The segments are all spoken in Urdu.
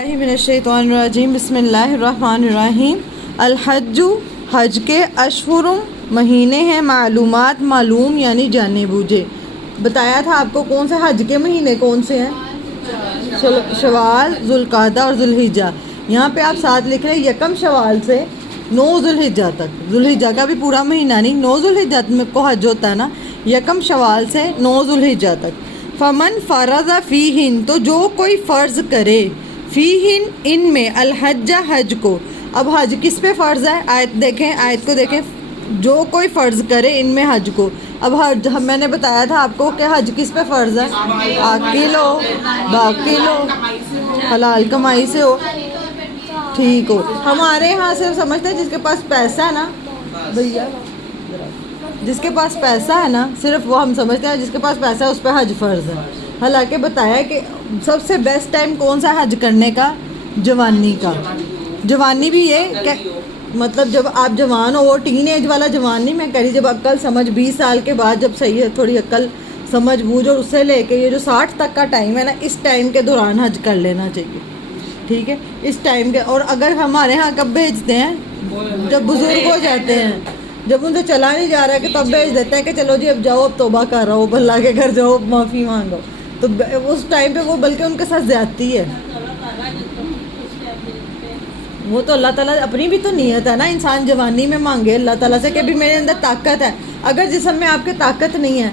من الشیطان الرجیم بسم اللہ الرحمن الرحیم۔ الحج حج کے اشہر مہینے ہیں، معلومات معلوم یعنی جانے بوجھے۔ بتایا تھا آپ کو کون سے حج کے مہینے کون سے ہیں، شوال، ذوالقعدہ اور ذوالحجہ۔ یہاں پہ آپ ساتھ لکھ رہے ہیں یکم شوال سے 9 ذوالحجہ تک، ذوالحجہ کا بھی پورا مہینہ نہیں، 9 ذوالحجہ کو حج ہوتا ہے نا، یکم شوال سے 9 ذوالحجہ تک۔ فمن فرض فیہن، تو جو کوئی فرض کرے، فیہن ان میں، الحج حج کو۔ اب حج کس پہ فرض ہے، آیت دیکھیں، آیت کو دیکھیں، جو کوئی فرض کرے ان میں حج کو۔ اب حج میں نے بتایا تھا آپ کو کہ حج کس پہ فرض ہے، عاقل ہو، باقل ہو، حلال کمائی سے ہو، ٹھیک ہو۔ ہمارے یہاں سے سمجھتے ہیں جس کے پاس پیسہ ہے نا بھیا، جس کے پاس پیسہ ہے نا، صرف وہ ہم سمجھتے ہیں جس کے پاس پیسہ ہے اس پہ حج فرض ہے۔ حالانکہ بتایا کہ سب سے بیسٹ ٹائم کون سا حج کرنے کا، جوانی کا۔ جوانی بھی یہ کہ مطلب جب آپ جوان ہو، وہ ٹین ایج والا جوان نہیں میں کری، جب عقل سمجھ 20 سال کے بعد جب صحیح ہے تھوڑی عقل سمجھ بوجھ، اور اس سے لے کے یہ جو 60 تک کا ٹائم ہے نا، اس ٹائم کے دوران حج کر لینا چاہیے، ٹھیک ہے، اس ٹائم کے۔ اور اگر ہمارے ہاں کب بھیجتے ہیں، جب بزرگ ہو جاتے ہیں، جب ان سے چلا نہیں جا رہا ہے کہ تب بھیج دیتے ہیں کہ چلو جی اب جاؤ، اب توبہ کر رہا ہو، اللہ کے گھر جاؤ، معافی مانگو، تو اس ٹائم پہ وہ بلکہ ان کے ساتھ زیادتی ہے۔ وہ تو اللہ تعالیٰ اپنی بھی تو نیت ہے نا، انسان جوانی میں مانگے اللہ تعالیٰ سے کہ بھی میرے اندر طاقت ہے۔ اگر جسم میں آپ کے طاقت نہیں ہے،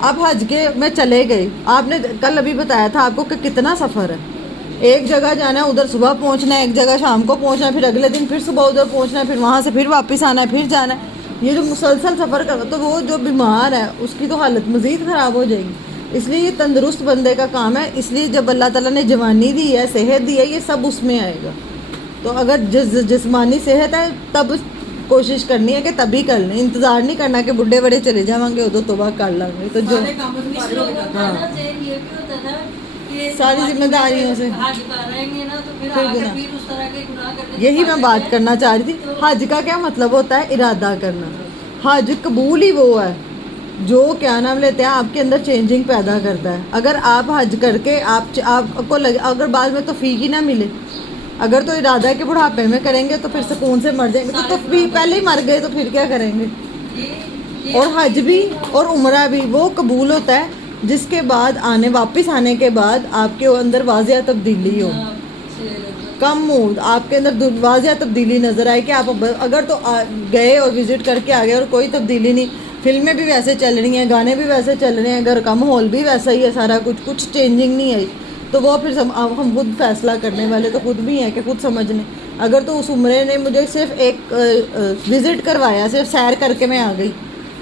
آپ حج کے میں چلے گئے، آپ نے کل ابھی بتایا تھا آپ کو کہ کتنا سفر ہے، ایک جگہ جانا ہے، ادھر صبح پہنچنا ہے، ایک جگہ شام کو پہنچنا ہے، پھر اگلے دن پھر صبح ادھر پہنچنا ہے، پھر وہاں سے پھر واپس آنا ہے، پھر جانا ہے، یہ جو مسلسل سفر کر، تو وہ جو بیمار ہے اس کی تو حالت مزید خراب ہو جائے گی۔ اس لیے یہ تندرست بندے کا کام ہے، اس لیے جب اللہ تعالیٰ نے جوانی دی ہے، صحت دی ہے، یہ سب اس میں آئے گا۔ تو اگر جسمانی صحت ہے تب کوشش کرنی ہے کہ تبھی کر لیں، انتظار نہیں کرنا کہ بڈھے بڑے چلے جاؤں گے ادھر توبہ کر لیں گے، تو جو ساری ذمہ داریوں سے پھر گناہ۔ یہی میں بات کرنا چاہ رہی تھی، حج کا کیا مطلب ہوتا ہے، ارادہ کرنا۔ حج قبول ہی وہ ہے جو کیا نام لیتے ہیں آپ کے اندر چینجنگ پیدا کرتا ہے۔ اگر آپ حج کر کے آپ کو اگر بعد میں توفیق ہی نہ ملے، اگر تو ارادہ کے بڑھاپے میں کریں گے تو پھر سکون سے مر جائیں گے، تو پہلے ہی مر گئے تو پھر کیا کریں گے۔ اور حج بھی اور عمرہ بھی وہ قبول ہوتا ہے جس کے بعد واپس آنے کے بعد آپ کے اندر واضح تبدیلی ہو، کم ہو، آپ کے اندر واضح تبدیلی نظر آئے کہ آپ اگر تو گئے اور وزٹ کر کے آ گئے اور کوئی تبدیلی نہیں، فلمیں بھی ویسے چل رہی ہیں، گانے بھی ویسے چل رہے ہیں، گھر کا ماحول بھی ویسا ہی ہے، سارا کچھ چینجنگ نہیں آئی، تو وہ پھر ہم خود فیصلہ کرنے والے تو خود بھی ہیں کہ خود سمجھ لیں۔ اگر تو اس عمرے نے مجھے صرف ایک وزٹ کروایا، صرف سیر کر کے میں آ گئی،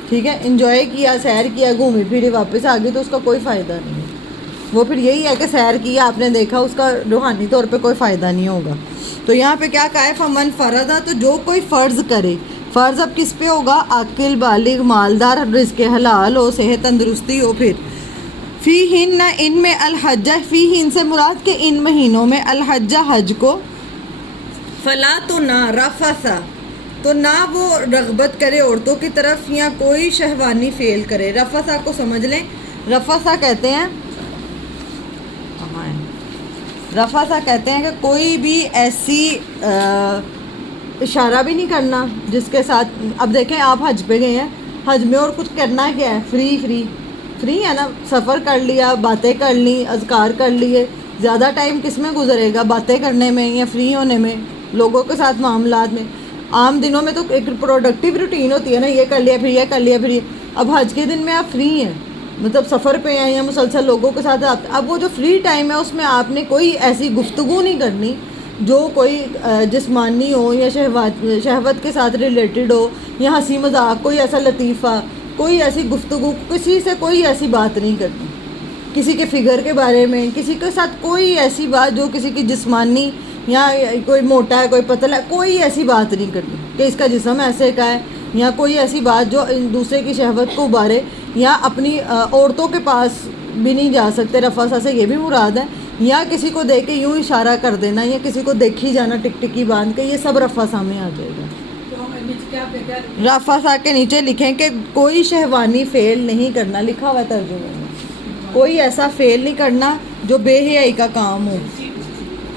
ٹھیک ہے، انجوائے کیا، سیر کیا، گھومی پھری واپس آ گئی، تو اس کا کوئی فائدہ نہیں ہے۔ وہ پھر یہی ہے کہ سیر کیا آپ نے دیکھا، اس کا روحانی طور پہ کوئی فائدہ نہیں ہوگا۔ تو یہاں پہ کیا کہا ہے، فمن فرضا، تو جو کوئی فرض کرے، فرض اب کس پہ ہوگا، عاقل، بالغ، مالدار، رزق حلال ہو، صحت تندرستی ہو۔ پھر فی ہن، ان میں، الحجہ، فی ہن سے مراد کہ ان مہینوں میں، الحجہ حج کو، فلا تو نہ، رفثا تو نہ وہ رغبت کرے عورتوں کی طرف یا کوئی شہوانی فعل کرے۔ رفثا کو سمجھ لیں، رفثا کہتے ہیں، رفثا کہتے ہیں کہ کوئی بھی ایسی اشارہ بھی نہیں کرنا جس کے ساتھ، اب دیکھیں آپ حج پہ گئے ہیں، حج میں اور کچھ کرنا کیا ہے، فری ہے نا، سفر کر لیا، باتیں کر لی، اذکار کر لیے، زیادہ ٹائم کس میں گزرے گا، باتیں کرنے میں یا فری ہونے میں، لوگوں کے ساتھ معاملات میں۔ عام دنوں میں تو ایک پروڈکٹیو روٹین ہوتی ہے نا، یہ کر لیا پھر یہ کر لیا پھر یہ۔ اب حج کے دن میں آپ فری ہیں، مطلب سفر پہ ہیں یا مسلسل لوگوں کے ساتھ اب وہ جو فری ٹائم ہے اس میں آپ نے کوئی ایسی گفتگو نہیں کرنی جو کوئی جسمانی ہو یا شہوت کے ساتھ ریلیٹڈ ہو، یا ہنسی مذاق، کوئی ایسا لطیفہ، کوئی ایسی گفتگو، کسی سے کوئی ایسی بات نہیں کرنی، کسی کے فگر کے بارے میں، کسی کے ساتھ کوئی ایسی بات جو کسی کی جسمانی، یا کوئی موٹا ہے کوئی پتلا ہے، کوئی ایسی بات نہیں کرنی کہ اس کا جسم ایسے کا ہے، یا کوئی ایسی بات جو دوسرے کی شہوت کو ابارے، یا اپنی عورتوں کے پاس بھی نہیں جا سکتے، رفثا سے یہ بھی مراد ہے، یا کسی کو دیکھ کے یوں اشارہ کر دینا، یا کسی کو دیکھی جانا ٹکٹکی باندھ کے، یہ سب رفثا میں آ جائے گا۔ رفثا کے نیچے لکھیں کہ کوئی شہوانی فعل نہیں کرنا، لکھا ہوا ہے ترجمے میں، کوئی ایسا فعل نہیں کرنا جو بے حیائی کا کام ہو،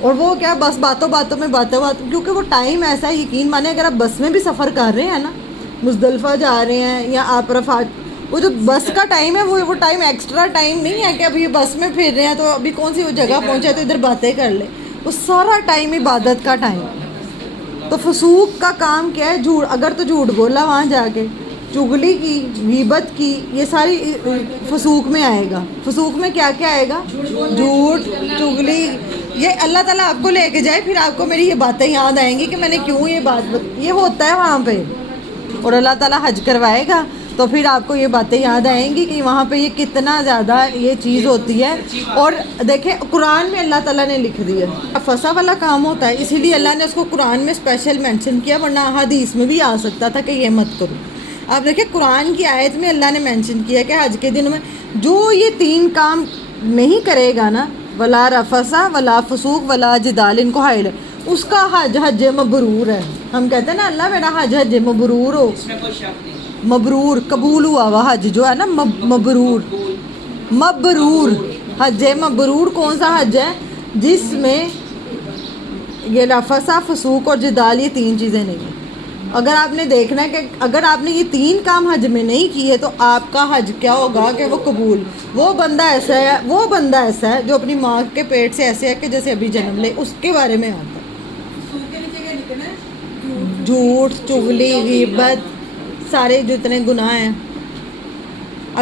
اور وہ کیا بس باتوں باتوں میں کیونکہ وہ ٹائم ایسا ہے، یقین مانے اگر آپ بس میں بھی سفر کر رہے ہیں نا، مزدلفہ جا رہے ہیں یا آپ عرفات، وہ جو بس کا ٹائم ہے وہ ٹائم ایکسٹرا ٹائم نہیں ہے کہ ابھی بس میں پھر رہے ہیں تو ابھی کون سی وہ جگہ پہنچے تو ادھر باتیں کر لیں، وہ سارا ٹائم عبادت کا ٹائم. تو فسوق کا کام کیا ہے؟ جھوٹ. اگر تو جھوٹ بولا وہاں جا کے، چغلی کی، غیبت کی، یہ ساری فسوق میں آئے گا. فسوق میں کیا کیا آئے گا؟ جھوٹ، چغلی. یہ اللہ تعالیٰ آپ کو لے کے جائے، پھر آپ کو میری یہ باتیں یاد آئیں گی کہ میں نے کیوں یہ یہ ہوتا ہے وہاں پہ. اور اللہ تعالیٰ حج کروائے گا تو پھر آپ کو یہ باتیں یاد آئیں گی کہ وہاں پہ یہ کتنا زیادہ یہ چیز ہوتی ہے. اور دیکھیں قرآن میں اللہ تعالیٰ نے لکھ دیا ہے فسا والا کام ہوتا ہے، اسی لیے اللہ نے اس کو قرآن میں اسپیشل مینشن کیا، ورنہ حدیث میں بھی آ سکتا تھا کہ یہ مت کرو. آپ دیکھیں قرآن کی آیت میں اللہ نے مینشن کیا کہ حج کے دنوں میں جو یہ 3 کام نہیں کرے گا نا، ولا رفسا ولا فسوق ولا جدال، ان کو حائل ہے، اس کا حج مبرور ہے. ہم کہتے ہیں نا اللہ میرا حج مبرور ہو، مبرور قبول ہوا ہوا حج جو ہے نا، مبرور حج مبرور. کون سا حج ہے؟ جس میں یہ رفسا، فسوق اور جدال، یہ 3 چیزیں نہیں ہیں. اگر آپ نے دیکھنا ہے کہ اگر آپ نے یہ 3 کام حج میں نہیں کیے تو آپ کا حج کیا ہوگا کہ وہ قبول. وہ بندہ ایسا ہے جو اپنی ماں کے پیٹ سے ایسے ہے کہ جیسے ابھی جنم لے، اس کے بارے میں آتا ہے. جھوٹ، چغلی، غیبت، سارے جتنے گناہ ہیں.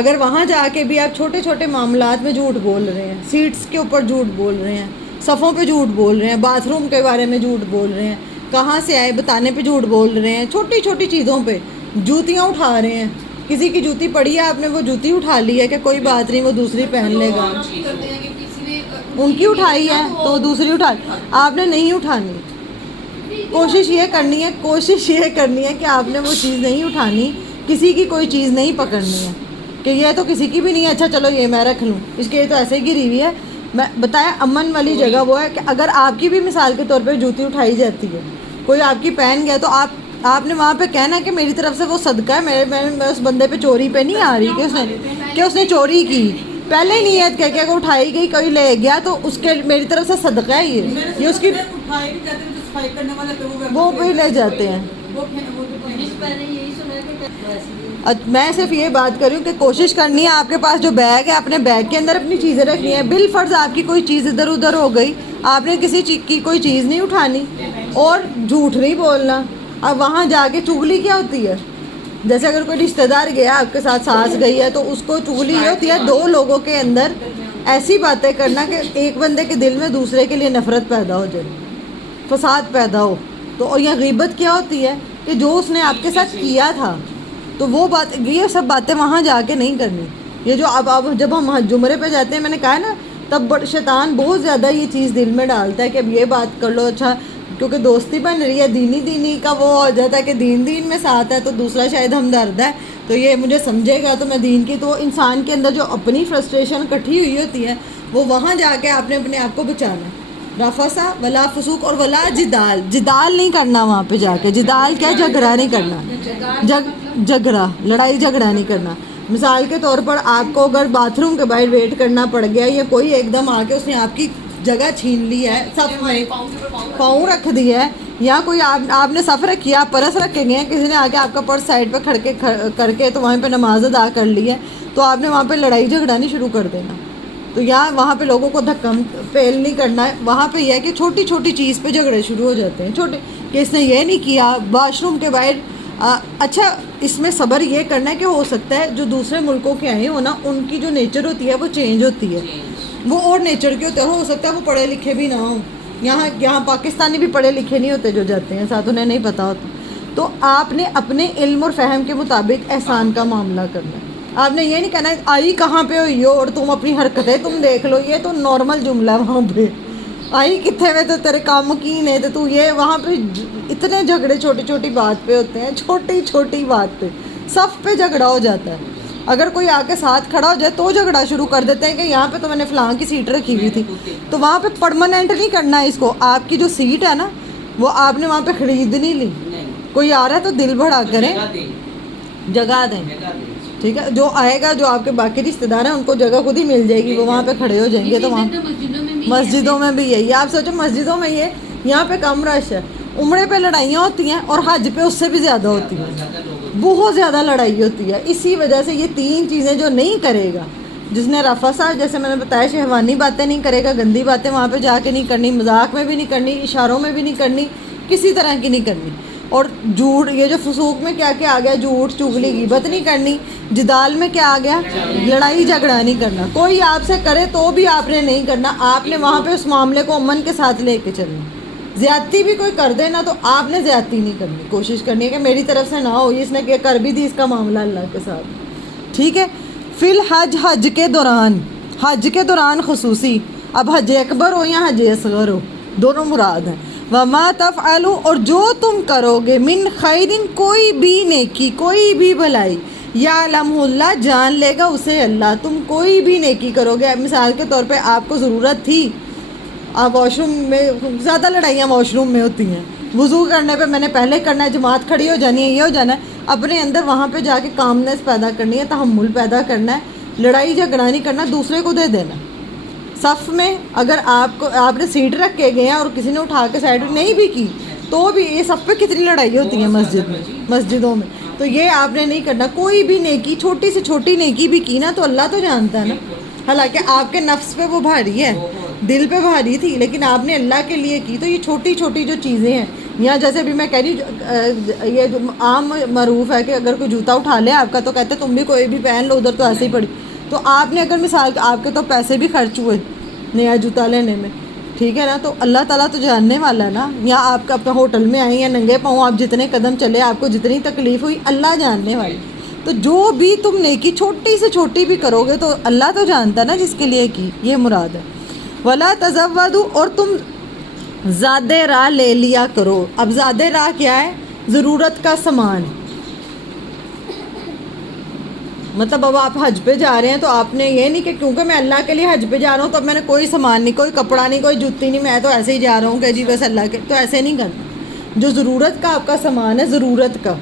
اگر وہاں جا کے بھی آپ چھوٹے چھوٹے معاملات میں جھوٹ بول رہے ہیں، سیٹس کے اوپر جھوٹ بول رہے ہیں، صفوں پہ جھوٹ بول رہے ہیں، باتھ روم کے بارے میں جھوٹ بول رہے ہیں، کہاں سے آئے بتانے پہ جھوٹ بول رہے ہیں، چھوٹی چھوٹی چیزوں پہ جوتیاں اٹھا رہے ہیں. کسی کی جوتی پڑی ہے، آپ نے وہ جوتی اٹھا لی ہے کہ کوئی بات نہیں وہ دوسری پہن لے گا. ان کی اٹھائی ہے تو دوسری اٹھا، آپ نے نہیں اٹھانی. کوشش یہ کرنی ہے کہ آپ نے وہ چیز نہیں اٹھانی، کسی کی کوئی چیز نہیں پکڑنی ہے کہ یہ تو کسی کی بھی نہیں ہے، اچھا چلو یہ میں رکھ لوں، اس کے تو ایسے ہی گری ہوئی ہے. میں بتایا امن والی جگہ وہ ہے کہ اگر آپ کی بھی مثال کے طور پہ جوتی اٹھائی جاتی ہے، کوئی آپ کی پہن گیا، تو آپ نے وہاں پہ کہنا ہے کہ میری طرف سے وہ صدقہ ہے، میں اس بندے پہ چوری پہ نہیں آ رہی کہ اس نے چوری کی. پہلے ہی نیت کہہ کے اگر اٹھائی گئی، کوئی لے گیا تو اس کے میری طرف سے صدقہ ہے، یہ اس کی وہ بھی لے جاتے ہیں. میں صرف یہ بات کر رہی ہوں کہ کوشش کرنی ہے آپ کے پاس جو بیگ ہے، اپنے بیگ کے اندر اپنی چیزیں رکھنی ہے. بالفرض آپ کی کوئی چیز ادھر ادھر ہو گئی، آپ نے کسی چیز کی کوئی چیز نہیں اٹھانی اور جھوٹ نہیں بولنا. اب وہاں جا کے چغلی کیا ہوتی ہے؟ جیسے اگر کوئی رشتہ دار گیا آپ کے ساتھ، سانس گئی ہے، تو اس کو چغلی یہ ہوتی ہے 2 لوگوں کے اندر ایسی باتیں کرنا کہ ایک بندے کے دل میں دوسرے کے لیے نفرت پیدا ہو جائے، فساد پیدا ہو. تو اور یہ غیبت کیا ہوتی ہے کہ جو اس نے آپ کے ساتھ کیا تھا، تو وہ بات، یہ سب باتیں وہاں جا کے نہیں کرنی. یہ جو اب جب ہم جمرے پہ جاتے ہیں، میں نے کہا ہے نا، تب شیطان بہت زیادہ یہ چیز دل میں ڈالتا ہے کہ اب یہ بات کر لو. اچھا کیونکہ دوستی بن رہی ہے، دینی کا وہ ہو جاتا ہے کہ دین میں ساتھ ہے تو دوسرا شاید ہمدرد ہے تو یہ مجھے سمجھے گا تو میں دین کی. تو انسان کے اندر جو اپنی فرسٹریشن اکٹھی ہوئی ہوتی ہے، وہ وہاں جا کے آپ نے اپنے آپ کو بچانا. رفسا ولا فسوق اور ولا جدال نہیں کرنا. وہاں پہ جا کے جدال کیا؟ جھگڑا نہیں کرنا، لڑائی جھگڑا نہیں کرنا. مثال کے طور پر آپ کو اگر باتھ روم کے باہر ویٹ کرنا پڑ گیا، یا کوئی ایک دم آ کے اس نے آپ کی جگہ چھین لی ہے، صف میں پاؤں رکھ دیا ہے، یا کوئی آپ نے صف رکھی ہے، آپ پرس رکھے گئے ہیں، کسی نے آ کے آپ کا پرس سائڈ پہ کر کے تو وہاں پہ نماز ادا کر لی ہے، تو آپ نے وہاں پہ لڑائی جھگڑا نہیں شروع کر دینا. تو یہاں وہاں پہ لوگوں کو دھکا پیل نہیں کرنا ہے. وہاں پہ یہ ہے کہ چھوٹی چھوٹی چیز پہ جھگڑے شروع ہو جاتے ہیں، چھوٹے کہ اس نے یہ نہیں کیا، واش روم کے باہر. اچھا اس میں صبر یہ کرنا ہے کہ ہو سکتا ہے جو دوسرے ملکوں کے آئے ہو نا، ان کی جو نیچر ہوتی ہے وہ چینج ہوتی ہے، وہ اور نیچر کے ہوتے ہیں، ہو سکتا ہے وہ پڑھے لکھے بھی نہ ہوں. یہاں پاکستانی بھی پڑھے لکھے نہیں ہوتے جو جاتے ہیں ساتھ، انہیں نہیں پتہ ہوتا. تو آپ نے اپنے علم اور فہم کے مطابق احسان کا معاملہ کرنا ہے. آپ نے یہ نہیں کہنا آئی کہاں پہ ہوئی ہو اور تم اپنی حرکتیں تم دیکھ لو، یہ تو نارمل جملہ ہے. وہاں پہ آئی کتنے میں تو تیرے کام کی نہیں تو یہ وہاں پہ اتنے جھگڑے چھوٹی چھوٹی بات پہ ہوتے ہیں، چھوٹی چھوٹی بات پہ صف پہ جھگڑا ہو جاتا ہے. اگر کوئی آ کے ساتھ کھڑا ہو جائے تو جھگڑا شروع کر دیتے ہیں کہ یہاں پہ تو میں نے فلاں کی سیٹ رکھی ہوئی تھی. تو وہاں پہ پرماننٹ نہیں کرنا ہے اس کو. آپ کی جو سیٹ ہے نا، وہ آپ نے وہاں پہ خرید نہیں لی. کوئی آ رہا ہے تو دل بڑھا کریں، جگہ دیں، ٹھیک ہے. جو آئے گا، جو آپ کے باقی رشتے دار ہیں، ان کو جگہ خود ہی مل جائے گی، وہ وہاں پہ کھڑے ہو جائیں گے. تو وہاں مسجدوں میں بھی یہی. آپ سوچو مسجدوں میں یہاں پہ کم رش ہے, عمرے پہ لڑائیاں ہوتی ہیں اور حج پہ اس سے بھی زیادہ ہوتی ہیں, بہت زیادہ لڑائی ہوتی ہے. اسی وجہ سے یہ 3 چیزیں جو نہیں کرے گا, جس نے رفثہ جیسے میں نے بتایا شہوانی باتیں نہیں کرے گا, گندی باتیں وہاں پہ جا کے نہیں کرنی, مذاق میں بھی نہیں کرنی, اشاروں میں بھی نہیں کرنی, کسی طرح کی نہیں کرنی. اور جھوٹ, یہ جو فسوق میں کیا کیا آ گیا, جھوٹ چغلی غیبت نہیں کرنی. جدال میں کیا آ گیا, لڑائی جھگڑا نہیں کرنا. کوئی آپ سے کرے تو بھی آپ نے نہیں کرنا, آپ نے وہاں پہ اس معاملے کو امن کے ساتھ لے کے چلنا. زیادتی بھی کوئی کر دے نا تو آپ نے زیادتی نہیں کرنی, کوشش کرنی ہے کہ میری طرف سے نہ ہو. اس نے کر بھی دی اس کا معاملہ اللہ کے ساتھ, ٹھیک ہے. فی الحج, حج کے دوران خصوصی, اب حج اکبر ہو یا حج اصغر ہو دونوں مراد ہیں. وما تفعلوا, اور جو تم کرو گے, من خیر, کوئی بھی نیکی, کوئی بھی بھلائی, یعلم اللہ, جان لے گا اسے اللہ. تم کوئی بھی نیکی کرو گے, مثال کے طور پہ آپ کو ضرورت تھی, آپ واش روم میں, زیادہ لڑائیاں واش روم میں ہوتی ہیں, وضو کرنے پہ میں نے پہلے کرنا ہے, جماعت کھڑی ہو جانی ہے, یہ ہو جانا ہے. اپنے اندر وہاں پہ جا کے کامنس پیدا کرنی ہے, تحمل پیدا کرنا ہے, لڑائی جھگڑا نہیں کرنا, دوسرے کو دے دینا. صف میں اگر آپ نے سیٹ رکھ کے گئے ہیں اور کسی نے اٹھا کے سائڈ نہیں بھی کی تو بھی, یہ صف پہ کتنی لڑائی ہوتی ہے مسجدوں میں, تو یہ آپ نے نہیں کرنا. کوئی بھی نیکی, چھوٹی سے چھوٹی نیکی بھی کی نا تو اللہ تو جانتا ہے نا. حالانکہ آپ کے نفس پہ وہ بھاری ہے, دل پہ بھاری تھی, لیکن آپ نے اللہ کے لیے کی. تو یہ چھوٹی چھوٹی جو چیزیں ہیں, یہاں جیسے بھی میں کہہ رہی ہوں, یہ جو عام معروف ہے کہ اگر کوئی جوتا اٹھا لے آپ کا تو کہتے تم بھی کوئی بھی پہن لو, ادھر تو ایسے ہی پڑی. تو آپ نے اگر مثال, آپ کے تو پیسے بھی خرچ ہوئے نیا جوتا لینے میں, ٹھیک ہے نا, تو اللہ تعالیٰ تو جاننے والا ہے نا. یا آپ کا اپنے ہوٹل میں آئیں یا ننگے پاؤں آپ جتنے قدم چلے, آپ کو جتنی تکلیف ہوئی, اللہ جاننے والا. تو جو بھی تم نیکی چھوٹی سے چھوٹی بھی کرو گے تو اللہ تو جانتا ہے نا جس کے لیے کی, یہ مراد ہے. ولا تزودوا, اور تم زیادہ راہ لے لیا کرو. اب زیادہ راہ کیا ہے, ضرورت کا سامان. مطلب اب آپ حج پہ جا رہے ہیں تو آپ نے یہ نہیں کہ کیونکہ میں اللہ کے لیے حج پہ جا رہا ہوں تو اب میں نے کوئی سامان نہیں, کوئی کپڑا نہیں, کوئی جوتی نہیں, میں تو ایسے ہی جا رہا ہوں کہ جی بس اللہ کے, تو ایسے نہیں کرنا. جو ضرورت کا آپ کا سامان ہے, ضرورت کا,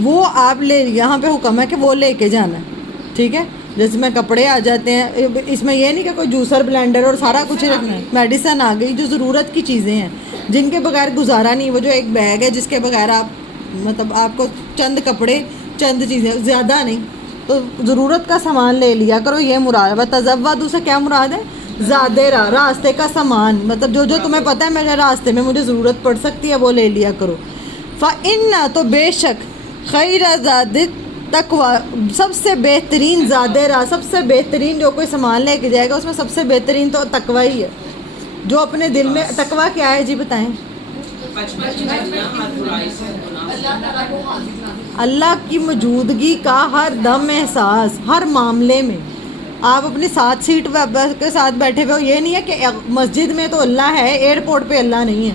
وہ آپ لے, یہاں پہ حکم ہے کہ وہ لے کے جانا ہے, ٹھیک ہے. جیسے میں کپڑے آ جاتے ہیں, اس میں یہ نہیں کہ کوئی جوسر بلینڈر اور سارا کچھ رکھنا ہے. میڈیسن آ گئی, جو ضرورت کی چیزیں ہیں جن کے بغیر گزارا نہیں. وہ جو ایک بیگ ہے جس کے بغیر آپ, مطلب آپ کو چند کپڑے, چند چیزیں, زیادہ نہیں, تو ضرورت کا سامان لے لیا کرو, یہ مراد ہے. تزودوا سے کیا مراد ہے, زیادہ راہ, راستے کا سامان, مطلب جو تمہیں پتہ ہے میرے راستے میں مجھے ضرورت پڑ سکتی ہے وہ لے لیا کرو. فَإِنَّ, تو بے شک, خیر زاد تقویٰ, سب سے بہترین زیادہ راہ, سب سے بہترین جو کوئی سامان لے کے جائے گا اس میں سب سے بہترین تو تقویٰ ہی ہے. جو اپنے دل میں, تقویٰ کیا ہے جی بتائیں. اللہ کی موجودگی کا ہر دم احساس, ہر معاملے میں. آپ اپنی 7 سیٹ کے ساتھ بیٹھے ہوئے ہو, یہ نہیں ہے کہ مسجد میں تو اللہ ہے, ایئرپورٹ پہ اللہ نہیں ہے.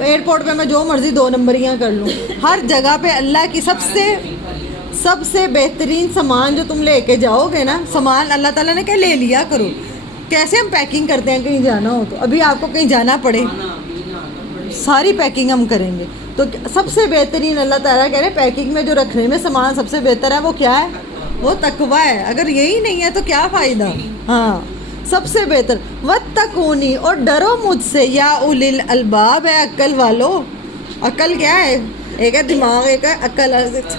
ایئرپورٹ پہ میں جو مرضی 2 نمبریاں کر لوں, ہر جگہ پہ اللہ کی سب سے بہترین سامان جو تم لے کے جاؤ گے نا, سامان اللہ تعالیٰ نے کیا لے لیا کرو. کیسے ہم پیکنگ کرتے ہیں کہیں جانا ہو تو, ابھی آپ کو کہیں جانا پڑے ساری پیکنگ ہم کریں گے, تو سب سے بہترین اللہ تعالیٰ کہہ رہے ہیں پیکنگ میں جو رکھنے میں سامان سب سے بہتر ہے وہ کیا ہے, وہ تقویٰ ہے. اگر یہی نہیں ہے تو کیا فائدہ. ہاں, سب سے بہتر. واتقونی, اور ڈرو مجھ سے, یا اولی الالباب, ہے عقل والو. عقل کیا ہے, ایک ہے دماغ, ایک ہے عقل,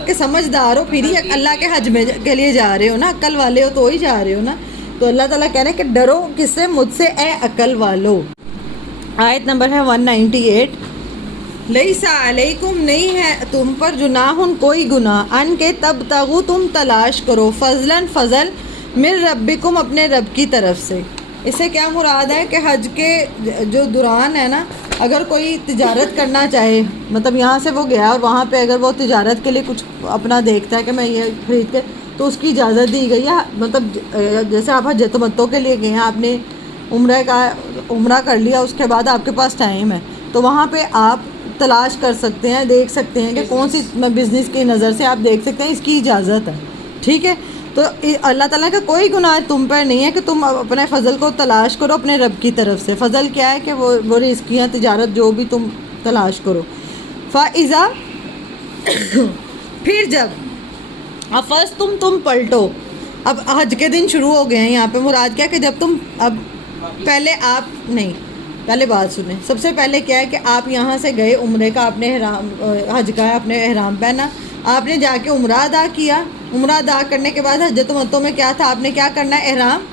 کہ سمجھدار ہو پھر ہی اللہ کے حج میں کے لیے جا رہے ہو نا, عقل والے ہو تو ہی جا رہے ہو نا. تو اللہ تعالیٰ کہہ رہے ہیں کہ ڈرو کس سے, مجھ سے, اے عقل والو. آیت نمبر ہے 198. لیسا علیکم, نہیں ہے تم پر, جناح, کوئی گناہ, ان کے تبتغوا, تم تلاش کرو, فضلاً, فضل, من ربکم, اپنے رب کی طرف سے. اس سے کیا مراد ہے کہ حج کے جو دوران ہے نا, اگر کوئی تجارت کرنا چاہے, مطلب یہاں سے وہ گیا اور وہاں پہ اگر وہ تجارت کے لیے کچھ اپنا دیکھتا ہے کہ میں یہ خرید کے, تو اس کی اجازت دی گئی ہے. مطلب جیسے آپ حج تمتع کے لیے گئے ہیں, آپ نے عمرہ کر لیا, اس کے بعد آپ کے پاس ٹائم ہے, تو وہاں پہ آپ تلاش کر سکتے ہیں, دیکھ سکتے ہیں کہ کون سی بزنس کی نظر سے آپ دیکھ سکتے ہیں, اس کی اجازت ہے, ٹھیک ہے. تو اللہ تعالیٰ کا کوئی گناہ تم پر نہیں ہے کہ تم اپنے فضل کو تلاش کرو اپنے رب کی طرف سے. فضل کیا ہے کہ وہ رزقیاں, تجارت, جو بھی تم تلاش کرو. فَإِذَا, پھر جب, افس تم پلٹو. اب حج کے دن شروع ہو گئے ہیں, یہاں پہ مراد کیا کہ جب تم اب پہلے آپ نہیں، پہلے بات سنیں. سب سے پہلے کیا ہے کہ آپ یہاں سے گئے عمرے کا، آپ نے احرام حج کا اپنے احرام پہنا، آپ نے جا کے عمرہ ادا کیا. عمرہ ادا کرنے کے بعد حج تمتع میں کیا تھا، آپ نے کیا کرنا ہے، احرام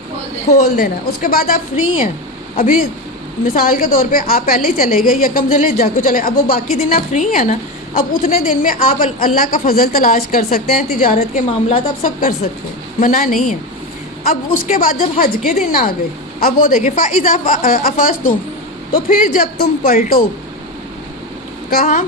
کھول دینا. اس کے بعد آپ فری ہیں. ابھی مثال کے طور پہ آپ پہلے ہی چلے گئے، یکم ذی الحجہ کو چلے، اب وہ باقی دن آپ فری ہیں نا. اب اتنے دن میں آپ اللہ کا فضل تلاش کر سکتے ہیں، تجارت کے معاملات آپ سب کر سکتے ہیں، منع نہیں ہے. اب اس کے بعد جب حج کے دن آ گئے، اب وہ دیکھیں فَإِذَا أَفَضْتُمْ، تو پھر جب تم پلٹو کہاں،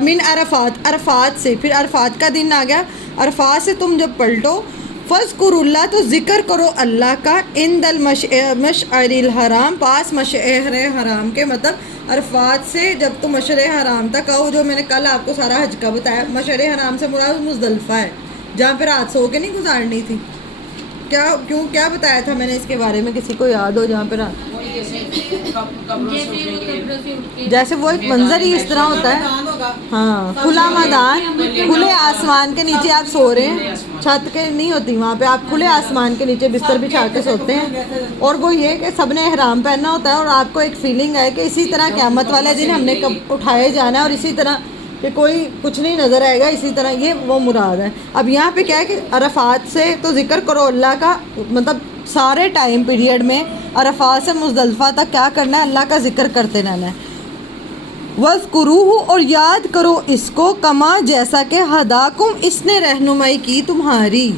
من عرفات، عرفات سے، پھر عرفات کا دن آ گیا، عرفات سے تم جب پلٹو، فَاذْكُرُوا اللَّهَ، تو ذکر کرو اللہ کا، عند المشعر الحرام، پاس مشعر حرام کے. مطلب عرفات سے جب تم مشعر حرام تک آؤ، جو میں نے کل آپ کو سارا حج کا بتایا، مشعر حرام سے مراد مزدلفہ ہے، جہاں پہ رات سو کے نہیں گزارنی تھی. کیا بتایا تھا میں نے اس کے بارے میں، کسی کو یاد ہو جہاں پہ رات، جیسے وہ ایک منظر ہی اس طرح ہوتا ہے، ہاں کھلا میدان، کھلے آسمان کے نیچے آپ سو رہے ہیں، چھت کے نہیں ہوتی وہاں پہ، آپ کھلے آسمان کے نیچے بستر بچھا کے سوتے ہیں. اور وہ یہ کہ سب نے احرام پہننا ہوتا ہے، اور آپ کو ایک فیلنگ ہے کہ اسی طرح قیامت والے دن ہم نے کب اٹھائے جانا ہے، اور اسی طرح کہ کوئی کچھ نہیں نظر آئے گا، اسی طرح یہ وہ مراد ہے. اب یہاں پہ کیا ہے کہ عرفات سے تو ذکر کرو اللہ کا، مطلب سارے ٹائم پیریڈ میں عرفات سے مزدلفہ تک کیا کرنا ہے، اللہ کا ذکر کرتے رہنا ہے. وَاذْكُرُوهُ، اور یاد کرو اس کو، کما جیسا کہ ہداکم، اس نے رہنمائی کی تمہاری.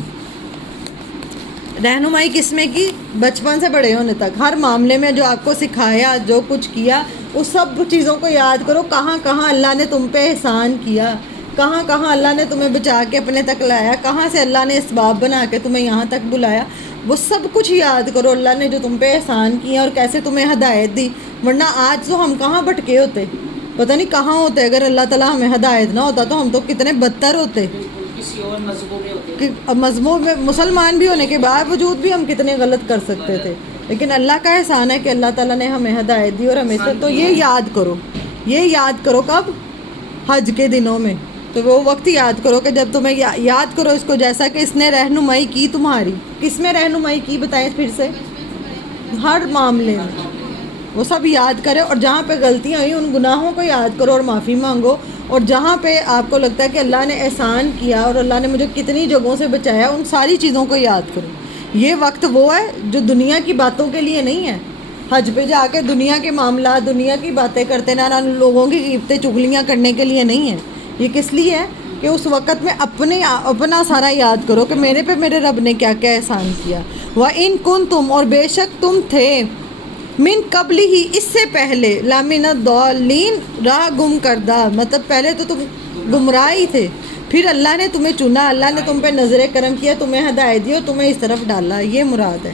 رہنمائی کس میں کی، بچپن سے بڑے ہونے تک ہر معاملے میں جو آپ کو سکھایا، جو کچھ کیا، اس سب چیزوں کو یاد کرو. کہاں کہاں اللہ نے تم پہ احسان کیا، کہاں کہاں اللہ نے تمہیں بچا کے اپنے تک لایا، کہاں سے اللہ نے اسباب بنا کے تمہیں یہاں تک بلایا، وہ سب کچھ یاد کرو. اللہ نے جو تم پہ احسان کیا اور کیسے تمہیں ہدایت دی. ورنہ آج تو ہم کہاں بھٹکے ہوتے، پتہ نہیں کہاں ہوتے. اگر اللہ تعالیٰ ہمیں ہدایت نہ ہوتا تو ہم تو کتنے بدتر ہوتے. کسی اور مذہبوں میں ہوتے، مذہبوں میں مسلمان بھی ہونے کے باوجود بھی ہم کتنے غلط کر سکتے تھے. لیکن اللہ کا احسان ہے کہ اللہ تعالیٰ نے ہمیں ہدایت دی اور ہمیں سے. تو یہ یاد کرو، یہ یاد کرو کب، حج کے دنوں میں. تو وہ وقت یاد کرو کہ جب تمہیں یاد کرو اس کو، جیسا کہ اس نے رہنمائی کی تمہاری. کس میں رہنمائی کی بتائیں پھر سے، ہر معاملے میں. وہ سب یاد کرے، اور جہاں پہ غلطیاں ہوئی ان گناہوں کو یاد کرو اور معافی مانگو. اور جہاں پہ آپ کو لگتا ہے کہ اللہ نے احسان کیا اور اللہ نے مجھے کتنی جگہوں سے بچایا، ان ساری چیزوں کو یاد کرو. یہ وقت وہ ہے جو دنیا کی باتوں کے لیے نہیں ہے. حج پہ جا کے دنیا کے معاملات، دنیا کی باتیں کرتے نہ لوگوں کی غیبتیں چغلیاں کرنے کے لیے نہیں ہے. یہ کس لیے ہے کہ اس وقت میں اپنا سارا یاد کرو کہ میرے پہ میرے رب نے کیا کیا احسان کیا. وَإِن كُنتُم، اور بے شک تم تھے، من قبل ہی، اس سے پہلے، لامن الضالین، راہ گم کردہ. مطلب پہلے تو تم گمراہ ہی تھے، پھر اللہ نے تمہیں چنا، اللہ نے تم پہ نظر کرم کیا، تمہیں ہدایت دی اور تمہیں اس طرف ڈالا. یہ مراد ہے.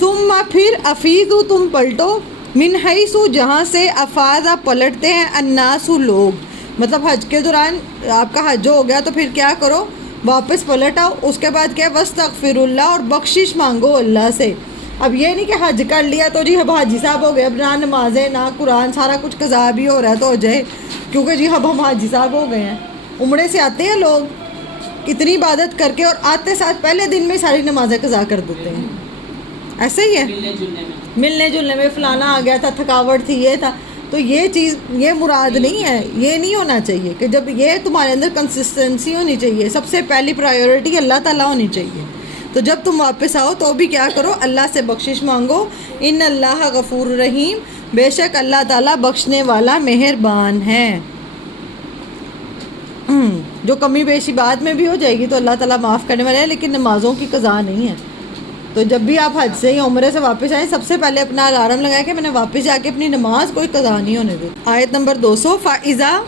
ثم، پھر افیضوا، تم پلٹو، من حیث، جہاں سے افاض پلٹتے ہیں، الناس، لوگ. مطلب حج کے دوران آپ کا حج ہو گیا تو پھر کیا کرو، واپس پلٹ آؤ. اس کے بعد کیا، واستغفر اللہ، اور بخشش مانگو اللہ سے. اب یہ نہیں کہ حج کر لیا تو جی اب حاجی صاحب ہو گئے، اب نہ نمازیں نہ قرآن، سارا کچھ قضا بھی ہو رہا ہے تو ہو جائے کیونکہ جی اب ہم حاجی صاحب ہو گئے ہیں. عمرے سے آتے ہیں لوگ کتنی عبادت کر کے، اور آتے ساتھ پہلے دن میں ساری نمازیں قضا کر دیتے ہیں. ایسے ہی ہے، ملنے جلنے میں فلانا آ گیا تھا، تھکاوٹ تھی، یہ تھا. تو یہ چیز، یہ مراد نہیں ہے، یہ نہیں ہونا چاہیے. کہ جب یہ تمہارے اندر کنسسٹنسی ہونی چاہیے، سب سے پہلی پرائیورٹی اللہ تعالیٰ ہونی چاہیے. تو جب تم واپس آؤ تو بھی کیا کرو، اللہ سے بخشش مانگو. ان اللہ غفور رحیم، بے شک اللہ تعالیٰ بخشنے والا مہربان ہے. جو کمی بیشی بعد میں بھی ہو جائے گی تو اللہ تعالیٰ معاف کرنے والا ہے، لیکن نمازوں کی قضا نہیں ہے. تو جب بھی آپ حج سے یا عمرے سے واپس آئیں، سب سے پہلے اپنا الارم لگائیں کہ میں نے واپس جا کے اپنی نماز کوئی قضا نہیں ہونے دی. آیت نمبر 200، فَإِذَا،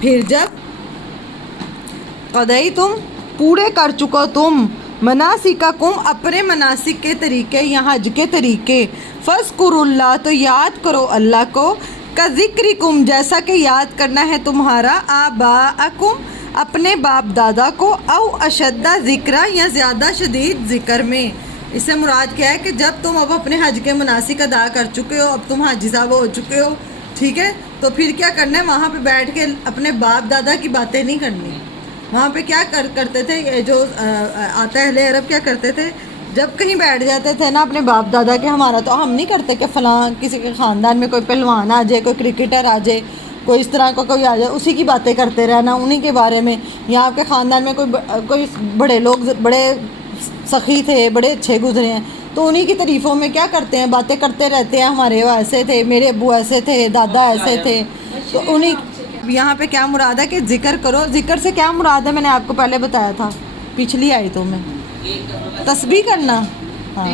پھر جب، قَضَيْتُم، پورے کر چکو تم، مناسککم، اپنے مناسک کے طریقے یا حج کے طریقے، فاذکروا اللہ، تو یاد کرو اللہ کو، کذکرکم، جیسا کہ یاد کرنا ہے تمہارا، آباءکم، اپنے باپ دادا کو، او اشد ذکرہ، یا زیادہ شدید ذکر میں. اس سے مراد کیا ہے کہ جب تم اب اپنے حج کے مناسک ادا کر چکے ہو، اب تم حاجی صاحب ہو چکے ہو، ٹھیک ہے، تو پھر کیا کرنا ہے، وہاں پہ بیٹھ کے اپنے باپ دادا کی باتیں نہیں کرنی. وہاں پہ کیا کرتے تھے، جو آتا اہل عرب کیا کرتے تھے، جب کہیں بیٹھ جاتے تھے نا اپنے باپ دادا کے، ہمارا تو ہم نہیں کرتے کہ فلاں کسی کے خاندان میں کوئی پہلوان آ جائے، کوئی کرکٹر آ جائے، کوئی اس طرح کا کوئی آ جائے، اسی کی باتیں کرتے رہنا انہی کے بارے میں. یا آپ کے خاندان میں کوئی بڑے لوگ بڑے سخی تھے، بڑے اچھے گزرے ہیں، تو انہی کی تعریفوں میں کیا کرتے ہیں، باتیں کرتے رہتے ہیں، ہمارے وہ ایسے تھے، میرے ابو ایسے تھے، دادا ایسے تھے. تو انہی یہاں پہ کیا مراد ہے کہ ذکر کرو. ذکر سے کیا مراد ہے میں نے آپ کو پہلے بتایا تھا پچھلی آیتوں میں، تسبیح کرنا. ہاں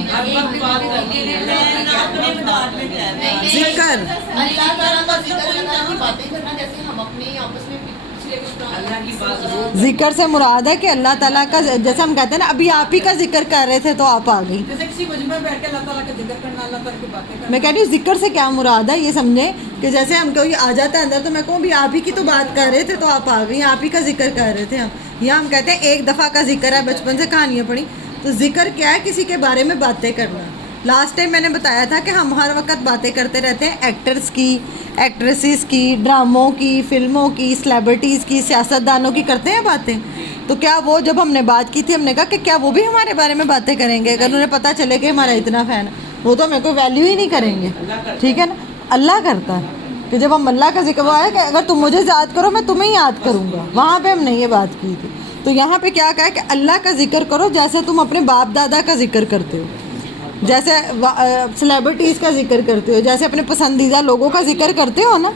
ذکر اللہ تعالیٰ کا ذکر اللہ کی باتیں کرنا، جیسے ہم اپنے آپس میں پچھلے کچھ ذکر سے مراد ہے کہ اللہ تعالیٰ کا، جیسے ہم کہتے ہیں نا ابھی آپ ہی کا ذکر کر رہے تھے تو آپ آ گئی. جیسے کسی مجمع میں بیٹھ کے اللہ تعالیٰ کا ذکر کرنا، اللہ تعالیٰ کی باتیں کرنا. میں کہہ رہی ہوں ذکر سے کیا مراد ہے یہ سمجھیں کہ جیسے ہم کوئی آ جاتا ہے اندر تو میں کہوں بھی آپ ہی کی تو بات کر رہے تھے تو آپ آ گئی، آپ ہی کا ذکر کر رہے تھے ہم. یا ہم کہتے ہیں ایک دفعہ کا ذکر ہے، بچپن سے کہانیاں پڑھی. تو ذکر کیا ہے؟ کسی کے بارے میں باتیں کرنا. لاسٹ ٹائم میں نے بتایا تھا کہ ہم ہر وقت باتیں کرتے رہتے ہیں ایکٹرز کی، ایکٹریسز کی، ڈراموں کی، فلموں کی، سلیبریٹیز کی، سیاستدانوں کی کرتے ہیں باتیں. تو کیا وہ جب ہم نے بات کی تھی ہم نے کہا کہ کیا وہ بھی ہمارے بارے میں باتیں کریں گے؟ اگر انہیں پتہ چلے کہ ہمارا اتنا فین ہے وہ تو ہمیں کوئی ویلیو ہی نہیں کریں گے. ٹھیک ہے نا؟ اللہ کرتا ہے کہ جب ہم اللہ کا ذکر، وہ ہے کہ اگر تم مجھے یاد کرو میں تمہیں یاد کروں گا. وہاں پہ ہم نے یہ بات کی تھی. تو یہاں پہ کیا کہا کہ اللہ کا ذکر کرو جیسے تم اپنے باپ دادا کا ذکر کرتے ہو، جیسے سلیبریٹیز کا ذکر کرتے ہو، جیسے اپنے پسندیدہ لوگوں کا ذکر کرتے ہو نا،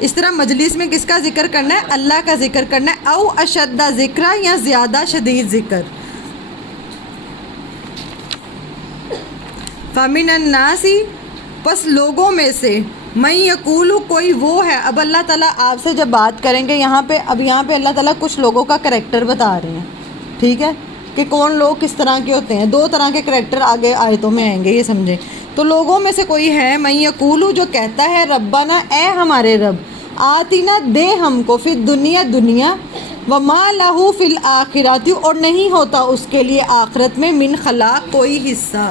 اس طرح مجلس میں کس کا ذکر کرنا ہے؟ اللہ کا ذکر کرنا ہے. او اشد ذکر، یا زیادہ شدید ذکر. فَمِنَ النَّاسِ، پس لوگوں میں سے، من یقول، کوئی وہ ہے. اب اللہ تعالیٰ آپ سے جب بات کریں گے یہاں پہ اللہ تعالیٰ کچھ لوگوں کا کریکٹر بتا رہے ہیں. ٹھیک ہے کہ کون لوگ کس طرح کے ہوتے ہیں. 2 طرح کے کریکٹر آگے آیتوں میں آئیں گے، یہ سمجھیں. تو لوگوں میں سے کوئی ہے من یقول، جو کہتا ہے ربنا، اے ہمارے رب، آتینا، دے ہم کو، فی الدنیا، دنیا، وما لہ فی الآخرۃ، اور نہیں ہوتا اس کے لیے آخرت میں، من خلاق، کوئی حصہ.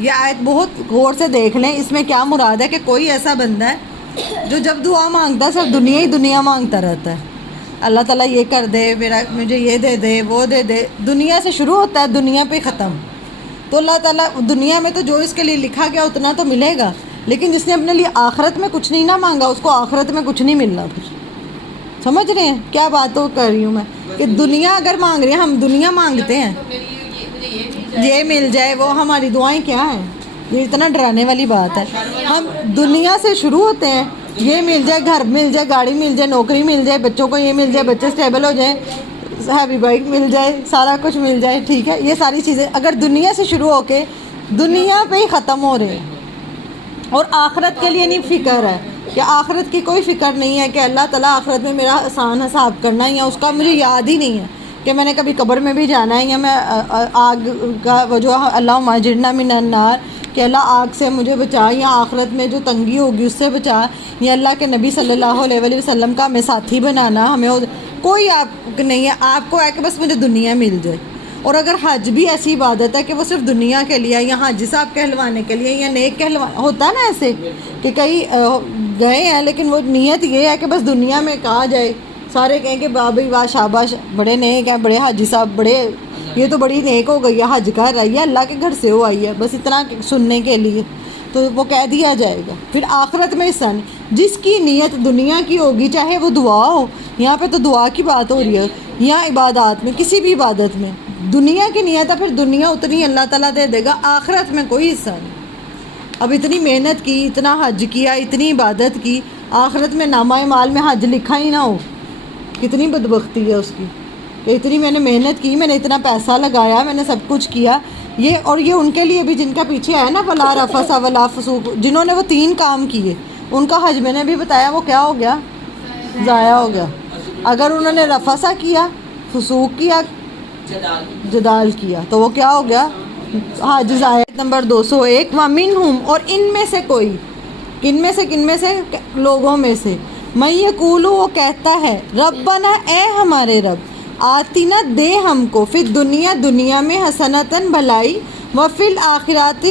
یہ آیت بہت غور سے دیکھ لیں، اس میں کیا مراد ہے کہ کوئی ایسا بندہ ہے جو جب دعا مانگتا ہے صرف دنیا ہی دنیا مانگتا رہتا ہے. اللہ تعالیٰ یہ کر دے، مجھے یہ دے دے، وہ دے دے. دنیا سے شروع ہوتا ہے، دنیا پہ ختم. تو اللہ تعالیٰ دنیا میں تو جو اس کے لیے لکھا گیا اتنا تو ملے گا، لیکن جس نے اپنے لیے آخرت میں کچھ نہیں نہ مانگا اس کو آخرت میں کچھ نہیں ملنا. پھر سمجھ رہے ہیں کیا بات کر رہی ہوں میں؟ کہ دنیا اگر مانگ رہے ہیں، ہم دنیا مانگتے ہیں یہ مل جائے، وہ ہماری دعائیں کیا ہیں؟ یہ اتنا ڈرانے والی بات ہے. ہم دنیا سے شروع ہوتے ہیں، یہ مل جائے، گھر مل جائے، گاڑی مل جائے، نوکری مل جائے، بچوں کو یہ مل جائے، بچے اسٹیبل ہو جائیں، ہیوی بائک مل جائے، سارا کچھ مل جائے. ٹھیک ہے، یہ ساری چیزیں اگر دنیا سے شروع ہو کے دنیا پہ ہی ختم ہو رہے ہیں، اور آخرت کے لیے نہیں فکر ہے کہ آخرت کی کوئی فکر نہیں ہے کہ اللہ تعالیٰ آخرت میں میرا آسان حساب کرنا ہے، یا اس کا مجھے یاد ہی نہیں ہے کہ میں نے کبھی قبر میں بھی جانا ہے، یا میں آگ کا وجہ اللہم اجرنا من النار، کہ اللہ آگ سے مجھے بچا، یا آخرت میں جو تنگی ہوگی اس سے بچا، یا اللہ کے نبی صلی اللہ علیہ وآلہ وسلم کا ہمیں ساتھی بنانا. ہمیں کوئی آپ نہیں ہے، آپ کو ہے کہ بس مجھے دنیا مل جائے. اور اگر حج بھی ایسی عبادت ہے کہ وہ صرف دنیا کے لیے، یا حاجی صاحب کہلوانے کے لیے، یا نیک ہوتا ہے نا ایسے کہ کئی گئے ہیں لیکن وہ نیت یہ ہے کہ بس دنیا میں کہا جائے، سارے کہیں کہ بابی واہ شاباش، بڑے نیک ہیں، بڑے حاجی صاحب، بڑے یہ تو بڑی نیک ہو گئی ہے، حج کر رہی ہے، اللہ کے گھر سے وہ آئی ہے، بس اتنا سننے کے لیے، تو وہ کہہ دیا جائے گا. پھر آخرت میں حصہ نہیں. جس کی نیت دنیا کی ہوگی، چاہے وہ دعا ہو، یہاں پہ تو دعا کی بات ہو رہی ہے، یا عبادات میں، کسی بھی عبادت میں دنیا کی نیت ہے، پھر دنیا اتنی اللہ تعالیٰ دے دے گا، آخرت میں کوئی حصہ نہیں. اب اتنی محنت کی، اتنا حج کیا، اتنی عبادت کی، آخرت میں نامہ اعمال میں حج لکھا ہی نہ ہو، کتنی بدبختی ہے اس کی. کہ اتنی میں نے محنت کی، میں نے اتنا پیسہ لگایا، میں نے سب کچھ کیا. اور یہ ان کے لیے بھی جن کا پیچھے ہے نا ولا رفث ولا فسوق، جنہوں نے وہ 3 کام کیے، ان کا حج میں نے بھی بتایا وہ کیا ہو گیا؟ ضائع ہو گیا. اگر انہوں نے رفث کیا، فسوق کیا، جدال کیا، تو وہ کیا ہو گیا؟ حج ضائع. نمبر 201 وَمِنْهُمْ، اور ان میں سے کوئی، کن میں سے لوگوں میں سے، من یقول، وہ کہتا ہے ربنا، اے ہمارے رب، آتینا، دے ہم کو، فی الدنیا، دنیا میں، حسنتاً، بھلائی، وفی الآخرت،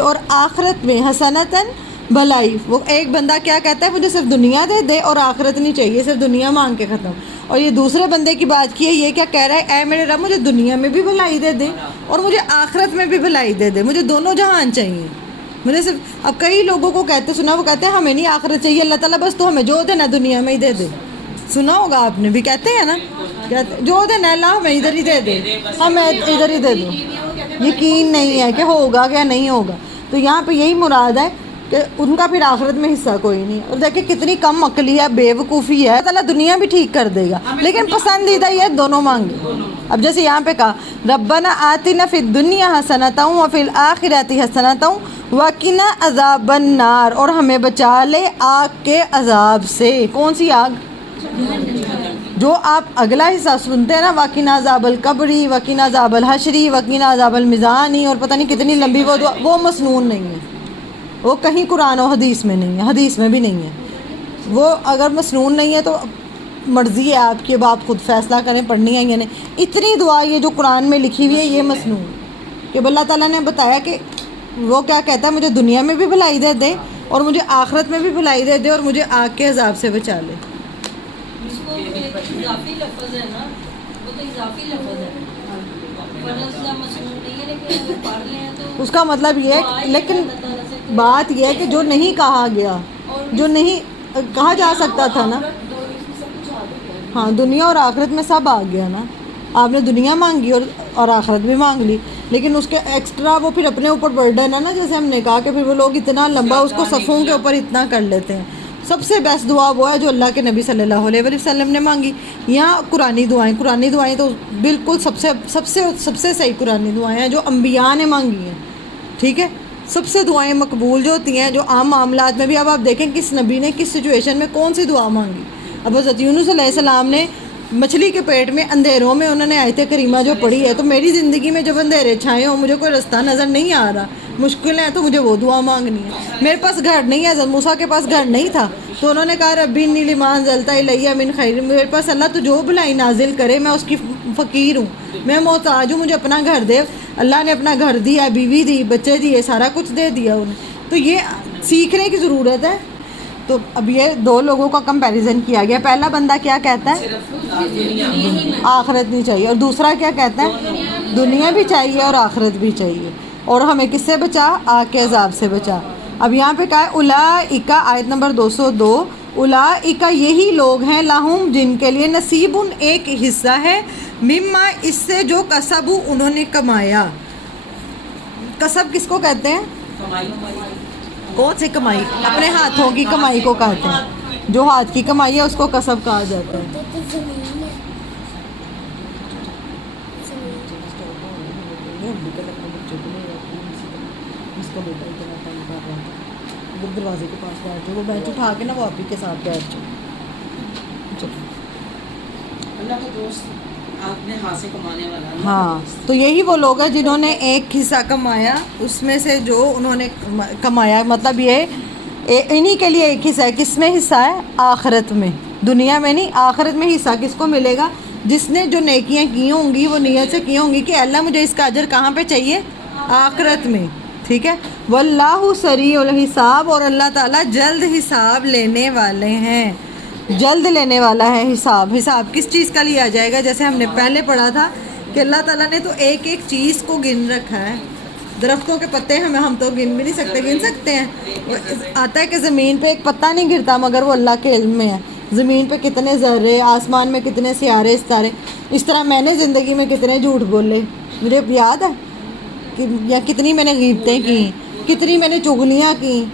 اور آخرت میں، حسنتاً، بھلائی. وہ ایک بندہ کیا کہتا ہے مجھے صرف دنیا دے دے اور آخرت نہیں چاہیے, صرف دنیا مانگ کے ختم. اور یہ دوسرے بندے کی بات کی ہے, یہ کیا کہہ رہا ہے, اے میرے رب مجھے دنیا میں بھی بھلائی دے دے اور مجھے آخرت میں بھی بھلائی دے دے, مجھے دونوں جہان چاہیے. مجھے صرف, اب کئی لوگوں کو کہتے سنا, وہ کہتے ہیں ہمیں نہیں آخرت چاہیے, اللہ تعالیٰ بس تو ہمیں جو دینا دنیا میں ہی دے دے. سنا ہوگا آپ نے بھی, کہتے ہیں نا, جو دینا اللہ ہمیں ادھر ہی دے دے, ہمیں ادھر ہی دے دو. یقین نہیں ہے کہ ہوگا کیا نہیں ہوگا. تو یہاں پہ یہی مراد ہے کہ ان کا پھر آخرت میں حصہ کوئی نہیں. اور دیکھیں کتنی کم عقلی ہے, بے وقوفی ہے. اللہ دنیا بھی ٹھیک کر دے گا, لیکن پسندیدہ یہ دونوں مانگے. اب جیسے یہاں پہ کہا ربنا آتنا فی الدنیا حسنۃ وفی الآخرۃ حسنۃ وقنا عذاب النار, اور ہمیں بچا لے آگ کے عذاب سے. کون سی آگ؟ جو آپ اگلا حصہ سنتے ہیں نا, وقنا عذاب القبری, وقنا عذاب الحشری, وقنا عذاب المیزانی, اور پتہ نہیں کتنی لمبی وہ دعا, وہ مسنون نہیں ہے, وہ کہیں قرآن و حدیث میں نہیں ہے, حدیث میں بھی نہیں ہے. وہ اگر مسنون نہیں ہے تو مرضی ہے آپ کی, اب آپ خود فیصلہ کریں پڑھنی ہے یا نہیں. اتنی دعا یہ جو قرآن میں لکھی ہوئی ہے یہ مسنون, کہ اللہ تعالیٰ نے بتایا کہ وہ کیا کہتا ہے مجھے دنیا میں بھی بھلائی دے دے اور مجھے آخرت میں بھی بھلائی دے دے اور مجھے آگ کے عذاب سے بچا لے. اس کو ایک اضافی لفظ ہے نا, وہ تو اضافی لفظ ہے, فرض یا مسنون نہیں ہے, لیکن اگر پڑھ لیں تو اس کا مطلب یہ ہے, لیکن بات یہ ہے کہ جو نہیں کہا گیا, جو نہیں کہا جا سکتا تھا نا, ہاں دنیا اور آخرت میں سب آ گیا نا. آپ نے دنیا مانگی اور آخرت بھی مانگ لی, لیکن اس کے ایکسٹرا وہ پھر اپنے اوپر برڈن ہے نا, جیسے ہم نے کہا کہ پھر وہ لوگ اتنا لمبا اس کو صفوں کے اوپر اتنا کر لیتے ہیں. سب سے بیسٹ دعا وہ ہے جو اللہ کے نبی صلی اللہ علیہ وسلم نے مانگی. یہاں قرآنی دعائیں تو بالکل سب سے صحیح قرآنی دعائیں ہیں جو انبیاء نے مانگی ہیں. ٹھیک ہے, سب سے دعائیں مقبول جو ہوتی ہیں جو عام معاملات میں بھی. اب آپ دیکھیں کس نبی نے کس سچویشن میں کون سی دعا مانگی. اب حضرت یونس علیہ السلام نے مچھلی کے پیٹ میں اندھیروں میں انہوں نے آیت کریمہ جو پڑھی ہے, تو میری زندگی میں جب اندھیرے چھائے ہوں, مجھے کوئی رستہ نظر نہیں آ رہا, مشکل ہے, تو مجھے وہ دعا مانگنی ہے. میرے پاس گھر نہیں ہے, حضرت موسیٰ کے پاس گھر نہیں تھا, تو انہوں نے کہا ربی انی لما انزلت الی من خیر, میرے پاس اللہ تو جو بھلائی نازل کرے میں اس کی فقیر ہوں, میں محتاج ہوں, مجھے اپنا گھر دے. اللہ نے اپنا گھر دیا, بیوی دی, بچے دیے, سارا کچھ دے دیا انہیں. تو یہ سیکھنے کی ضرورت ہے. تو اب یہ دو لوگوں کا کمپیریزن کیا گیا. پہلا بندہ کیا کہتا ہے آخرت نہیں چاہیے, اور دوسرا کیا کہتا ہے دنیا بھی چاہیے اور آخرت بھی چاہیے, اور ہمیں کس سے بچا, آگ کے عذاب سے بچا. اب یہاں پہ کہا ہے اولئک, آیت نمبر 202, اولئک یہی لوگ ہیں, لہم جن کے لیے, نصیب ایک حصہ ہے, مما اس سے جو کسبوا انہوں نے کمایا. کسب کس کو کہتے ہیں؟ کون سی کمائی؟ اپنے ہاتھوں کی کمائی کو کہتے ہیں. جو ہاتھ کی کمائی ہے اس کو کسب کہا جاتا ہے. دروازے کے پاس بیٹھے, وہ بیٹھ اٹھا کے نا وہ آپ ہی کے ساتھ بیٹھ جائے. اللہ کا دوست آپ نے ہاتھ سے کمانے والا. ہاں, تو یہی وہ لوگ ہیں جنہوں نے ایک حصہ کمایا, اس میں سے جو انہوں نے کمایا, مطلب یہ انہی کے لیے ایک حصہ ہے. کس میں حصہ ہے؟ آخرت میں, دنیا میں نہیں. آخرت میں حصہ کس کو ملے گا؟ جس نے جو نیکیاں کی ہوں گی, وہ نیت سے کی ہوں گی کہ اللہ مجھے اس کا اجر کہاں پہ چاہیے؟ آخرت میں. ٹھیک ہے, واللہ سریع الحساب, اور اللہ تعالیٰ جلد حساب لینے والے ہیں, جلد لینے والا ہے حساب. حساب کس چیز کا لیا جائے گا؟ جیسے ہم نے پہلے پڑھا تھا کہ اللہ تعالیٰ نے تو ایک ایک چیز کو گن رکھا ہے. درختوں کے پتے ہم تو گن بھی نہیں سکتے, گن سکتے ہیں؟ آتا ہے کہ زمین پہ ایک پتا نہیں گرتا مگر وہ اللہ کے علم میں ہے. زمین پہ کتنے ذرے, آسمان میں کتنے سیارے ستارے. اس طرح میں نے زندگی میں کتنے جھوٹ بولے مجھے یاد ہے, یا کتنی میں نے غیبتیں کی, کتنی میں نے چغلیاں کی.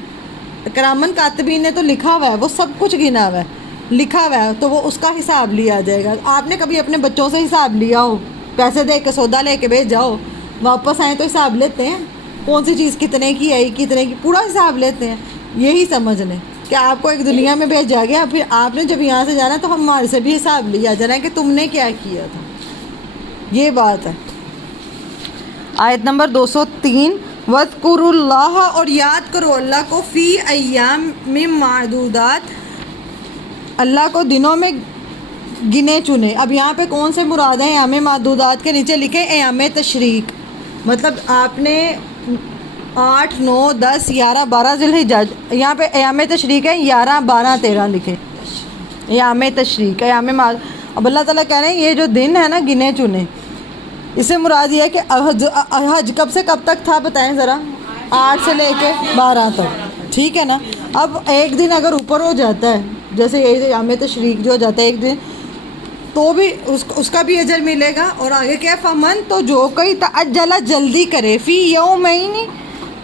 کرامن کاتبین نے تو لکھا ہوا ہے, وہ سب کچھ گنا ہوا ہے, لکھا ہوا ہے, تو وہ اس کا حساب لیا جائے گا. آپ نے کبھی اپنے بچوں سے حساب لیا ہو؟ پیسے دے کے سودا لے کے بھیج جاؤ, واپس آئیں تو حساب لیتے ہیں, کون سی چیز کتنے کی آئی, کتنے کی, پورا حساب لیتے ہیں. یہی سمجھ لیں کہ آپ کو ایک دنیا میں بھیجا گیا, پھر آپ نے جب یہاں سے جانا تو ہمارے سے بھی حساب لیا جانا ہے کہ تم نے کیا کیا تھا. یہ بات ہے. آیت نمبر 203, وَاذْكُرُوا اللَّهَ, اور یاد کرو اللہ کو, فی ایام معدودات, اللہ کو دنوں میں گنے چنے. اب یہاں پہ کون سے مراد ہیں؟ ایام معدودات کے نیچے لکھے ایام تشریق, مطلب آپ نے 8, 9, 10, 11, 12 ذوالحجہ. یہاں پہ ایام تشریق ہے 11, 12, 13 لکھے. ایام تشریق اب اللہ تعالیٰ کہہ رہے ہیں یہ جو دن ہے نا گنے چنے، اس سے مراد یہ ہے کہ حج کب سے کب تک تھا بتائیں ذرا؟ 8 سے لے کے 12 تک، ٹھیک ہے نا. اب ایک دن اگر اوپر ہو جاتا ہے، جیسے یہ ایام تشریق جو ہو جاتا ہے ایک دن، تو بھی اس کا بھی اجر ملے گا. اور آگے کیا فمن تو جو کوئی تعجل جلدی کرے فی یومین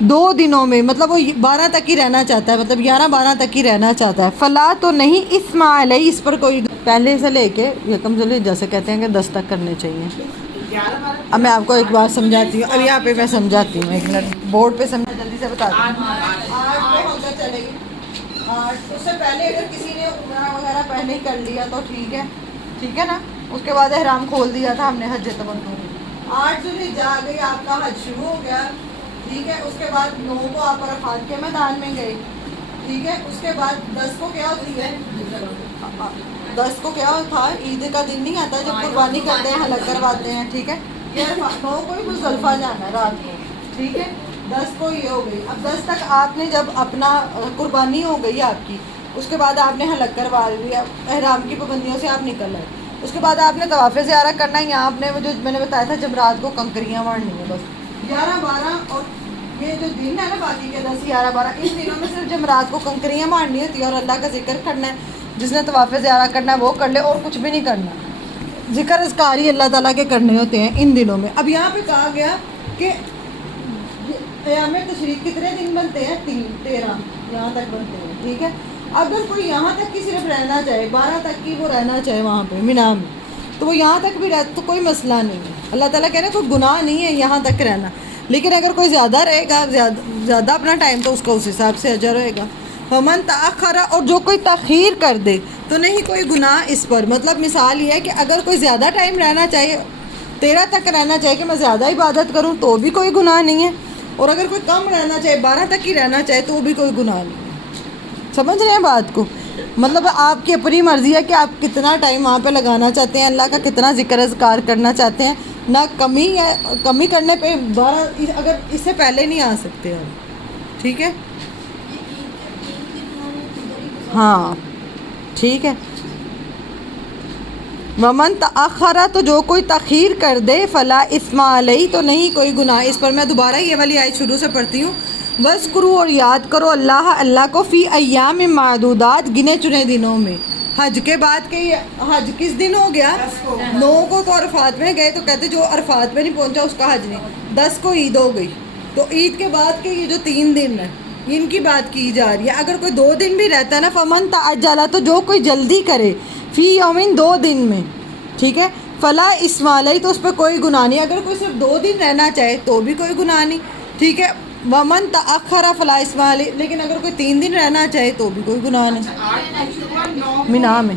2 دنوں میں، مطلب وہ 12 تک ہی رہنا چاہتا ہے، مطلب 11 12 تک ہی رہنا چاہتا ہے، فلا تو نہیں اسم علیہ، اس پر کوئی پہلے سے لے کے یکم ذوالحجہ سے کہتے ہیں کہ 10 تک کرنے چاہیے. اب میں آپ کو ایک بات سمجھاتی ہوں، اب یہاں پہ میں سمجھاتی ہوں، 1 منٹ بورڈ پہ سمجھا جلدی سے بتا دوں. 8 کو ہم چلے گی 8، اس سے پہلے اگر کسی نے عمرہ وغیرہ پہلے ہی کر لیا تو ٹھیک ہے نا. اس کے بعد احرام کھول دیا تھا ہم نے حج تمتع. 8 ذوالحجہ آ گئی، آپ کا حج شروع ہو گیا، ٹھیک ہے. اس کے بعد 9 کو آپ عرفات کے میدان میں گئے، ٹھیک ہے. اس کے بعد 10 کو کیا ہوتی ہے؟ 10 کو کیا تھا؟ عید کا دن نہیں آتا جب قربانی کرتے ہیں، حلق کرواتے ہیں، ٹھیک ہے. 9 کو ہی مزدلفہ جانا ہے رات کو، ٹھیک ہے. 10 کو یہ ہو گئی. اب 10 تک آپ نے جب اپنا قربانی ہو گئی آپ کی، اس کے بعد آپ نے حلق کروا لیا، احرام کی پابندیوں سے آپ نکل آئے. اس کے بعد آپ نے طواف زیارت کرنا ہے. یہاں آپ نے وہ جو میں نے بتایا تھا جب رات کو کنکریاں مارنی ہے، بس 11 12 اور یہ جو دن ہے نا باقی کے 10 11 12 ان دنوں میں صرف جمعرات کو کنکریاں مارنی ہوتی ہے اور اللہ کا ذکر کرنا ہے. جس نے طواف زیارت کرنا ہے وہ کر لے، اور کچھ بھی نہیں کرنا. ذکر اذکار ہی اللہ تعالیٰ کے کرنے ہوتے ہیں ان دنوں میں. اب یہاں پہ کہا گیا کہ ایام تشریق کتنے دن بنتے ہیں؟ 13 یہاں تک بنتے ہیں، ٹھیک ہے. اگر کوئی یہاں تک کی صرف رہنا چاہے، 12 تک کی وہ رہنا چاہے وہاں پہ مینا میں، تو وہ یہاں تک بھی رہتا تو کوئی مسئلہ نہیں ہے. اللہ تعالیٰ کہہ رہے ہیں کوئی گناہ نہیں ہے یہاں تک رہنا. لیکن اگر کوئی زیادہ رہے گا، زیادہ اپنا ٹائم، تو اس کا اس حساب سے اجر ہوئے گا. فمن تاخر، اور جو کوئی تاخیر کر دے تو نہیں کوئی گناہ اس پر. مطلب مثال یہ ہے کہ اگر کوئی زیادہ ٹائم رہنا چاہیے، 13 تک رہنا چاہیے کہ میں زیادہ عبادت کروں، تو بھی کوئی گناہ نہیں ہے. اور اگر کوئی کم رہنا چاہے، 12 تک ہی رہنا چاہے، تو بھی کوئی گناہ نہیں ہے. سمجھ رہے ہیں بات کو؟ مطلب آپ کی اپنی مرضی ہے کہ آپ کتنا ٹائم وہاں پہ لگانا چاہتے ہیں، اللہ کا کتنا ذکر اذکار کرنا چاہتے ہیں. نہ کمی ہے، کمی کرنے پہ 12 اگر اس سے پہلے نہیں آ سکتے آپ، ٹھیک ہے. ہاں ٹھیک ہے. ومن تاخر، تو جو کوئی تاخیر کر دے، فلا اسم علیہ، تو نہیں کوئی گناہ اس پر. میں دوبارہ یہ والی آیت شروع سے پڑھتی ہوں. وذکروا، اور یاد کرو اللہ کو، فی ایام معدودات، گنے چنے دنوں میں. حج کے بعد کہ حج کس دن ہو گیا؟ 9 کو تو عرفات میں گئے، تو کہتے جو عرفات میں نہیں پہنچا اس کا حج نہیں. 10 کو عید ہو گئی، تو عید کے بعد کے یہ جو 3 دن ہیں ان کی بات کی جا رہی ہے. اگر کوئی 2 دن بھی رہتا ہے نا، فمن تعجل، تو جو کوئی جلدی کرے، فی یومین 2 دن میں، ٹھیک ہے. فلا اسم علیہ، تو اس پہ کوئی گناہ نہیں. اگر کوئی صرف 2 دن رہنا چاہے تو بھی کوئی گناہ نہیں، ٹھیک ہے. ومن تاخر فلا اسم علیہ، لیکن اگر کوئی 3 دن رہنا چاہے تو بھی کوئی گناہ نہیں. مینا میں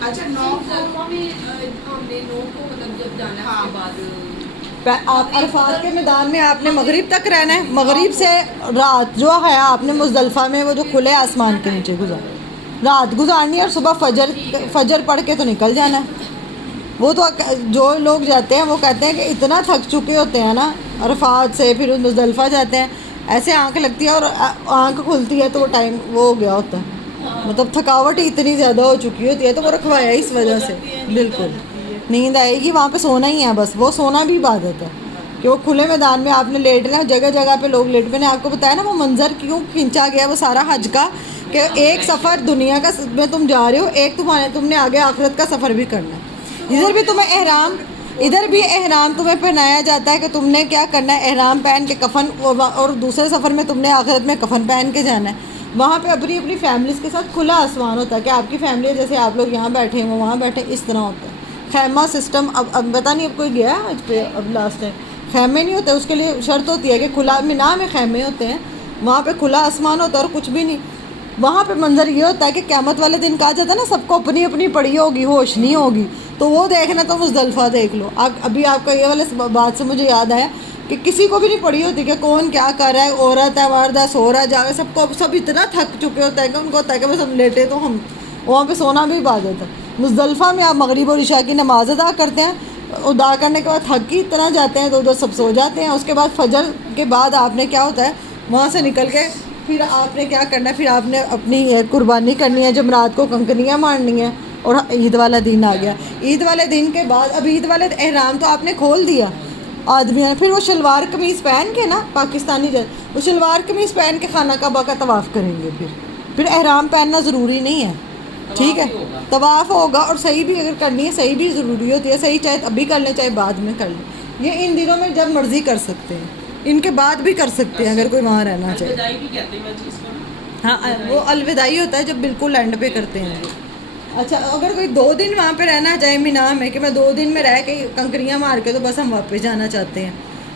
اچھا 9 کو ہم نے 9 کو مطلب جب جانا ہے اس کے بعد آپ عرفات کے میدان میں آپ نے مغرب تک رہنا ہے. مغرب سے رات جو ہے آپ نے مزدلفہ میں وہ جو کھلے آسمان کے نیچے رات گزارنی ہے، اور صبح فجر پڑھ کے تو نکل جانا ہے. وہ تو جو لوگ جاتے ہیں وہ کہتے ہیں کہ اتنا تھک چکے ہوتے ہیں نا عرفات سے، پھر مزدلفہ جاتے ہیں، ایسے آنکھ لگتی ہے اور آنکھ کھلتی ہے تو وہ ٹائم وہ ہو گیا ہوتا ہے. مطلب تھکاوٹ اتنی زیادہ ہو چکی ہوتی ہے، تو وہ رکھوایا اس وجہ سے. بالکل نیند آئے گی، وہاں پہ سونا ہی ہے بس. وہ سونا بھی عبادت ہے کہ وہ کھلے میدان میں آپ نے لیٹ لیں. جگہ جگہ پہ لوگ لیٹ. میں نے آپ کو بتایا نا وہ منظر کیوں کھینچا گیا وہ سارا حج کا، کہ ایک سفر دنیا کا میں تم جا رہے ہو، ایک تم نے آگے آخرت کا سفر بھی کرنا ہے. ادھر بھی احرام تمہیں پہنایا جاتا ہے کہ تم نے کیا کرنا ہے، احرام پہن کے کفن، اور دوسرے سفر میں تم نے آخرت میں کفن پہن کے جانا ہے. وہاں پہ اپنی فیملیز کے ساتھ کھلا آسمان ہوتا ہے کہ آپ کی فیملی جیسے آپ لوگ یہاں بیٹھے ہیں وہ وہاں بیٹھے، اس طرح ہوتا ہے. خیمہ سسٹم اب پتہ نہیں اب کوئی گیا ہے آج پہ، اب لاسٹ ٹائم خیمے نہیں ہوتے. اس کے لیے شرط ہوتی ہے کہ کھلا مینا میں خیمے ہوتے ہیں، وہاں پہ کھلا آسمان ہوتا ہے اور کچھ بھی نہیں. وہاں پہ منظر یہ ہوتا ہے کہ قیامت والے دن کہا جاتا ہے نا سب کو اپنی اپنی پڑی ہوگی، ہوش نہیں ہوگی. تو وہ دیکھنا تو مزدلفہ دیکھ لو. ابھی آپ کا یہ والے بات سے مجھے یاد آیا کہ کسی کو بھی نہیں پڑی ہوتی کہ کون کیا کر رہا ہے، عورت ہے مرد ہے، سو رہا ہے جا رہا ہے، سب اتنا تھک چکے ہوتے ہیں کہ ان کو ہوتا ہے کہ بس ہم لیٹے تو ہم وہاں پہ سونا بھی عبادت ہے. مزدلفہ میں آپ مغرب اور عشاء کی نماز ادا کرتے ہیں، ادا کرنے کے بعد تھک ہی اتنا جاتے ہیں تو ادھر سب سو جاتے ہیں. اس کے بعد فجر کے بعد آپ نے کیا ہوتا ہے وہاں سے نکل کے پھر آپ نے کیا کرنا ہے, پھر آپ نے اپنی قربانی کرنی ہے, جمرات کو کنکریاں مارنی ہیں, اور عید والا دن آ گیا. عید والے دن کے بعد اب عید والے احرام تو آپ نے کھول دیا آدمی ہے, پھر وہ شلوار قمیض پہن کے نا پاکستانی وہ شلوار قمیض پہن کے خانہ کعبہ کا طواف کریں گے. پھر احرام پہننا ضروری نہیں ہے, ٹھیک ہے, طواف ہوگا. اور صحیح بھی اگر کرنی ہے صحیح بھی ضروری ہوتی ہے, صحیح چاہے ابھی کر لیں چاہے بعد میں کر لیں. یہ ان دنوں میں جب مرضی کر سکتے ہیں, ان کے بعد بھی کر سکتے ہیں اگر کوئی وہاں رہنا چاہے. ہاں وہ الوداعی ہوتا ہے جب بالکل اینڈ پہ کرتے ہیں. اچھا اگر کوئی 2 دن وہاں پہ رہنا چاہے مینا میں کہ میں 2 دن میں رہ کے کنکریاں مار کے تو بس ہم واپس جانا چاہتے ہیں,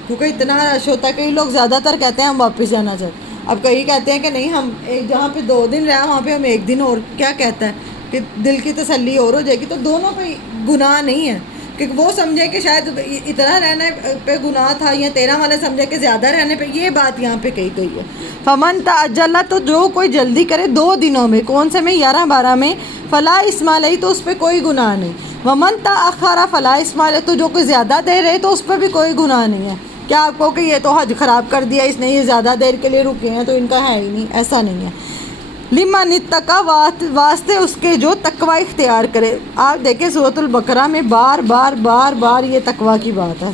کیونکہ اتنا رش ہوتا ہے. کئی لوگ زیادہ تر کہتے ہیں ہم واپس جانا چاہتے ہیں, اب کئی کہتے ہیں کہ نہیں ہم جہاں پہ 2 دن رہا وہاں پہ ہم 1 دن اور, کیا کہتا ہے کہ دل کی تسلی اور ہو جائے گی. تو دونوں پہ گناہ نہیں ہے کہ وہ سمجھے کہ شاید اتنا رہنے پہ گناہ تھا, یا 13 والے سمجھے کہ زیادہ رہنے پہ. یہ بات یہاں پہ کہی گئی ہے. فمن تعجل, تو جو کوئی جلدی کرے 2 دنوں میں, کون سے میں 11-12 میں, فلا اسم علیہ, تو اس پہ کوئی گناہ نہیں. ومن تاخر فلا اسم علیہ, تو جو کوئی زیادہ دیر رہے تو اس پہ بھی کوئی گناہ نہیں ہے. کیا آپ کو کہ یہ تو حج خراب کر دیا اس نے, یہ زیادہ دیر کے لیے رکے ہیں تو ان کا ہے ہی نہیں, ایسا نہیں ہے. لمن اتقی, واسطے اس کے جو تقوی اختیار کرے. آپ دیکھیں سورۃ البقرہ میں بار بار یہ تقوی کی بات ہے.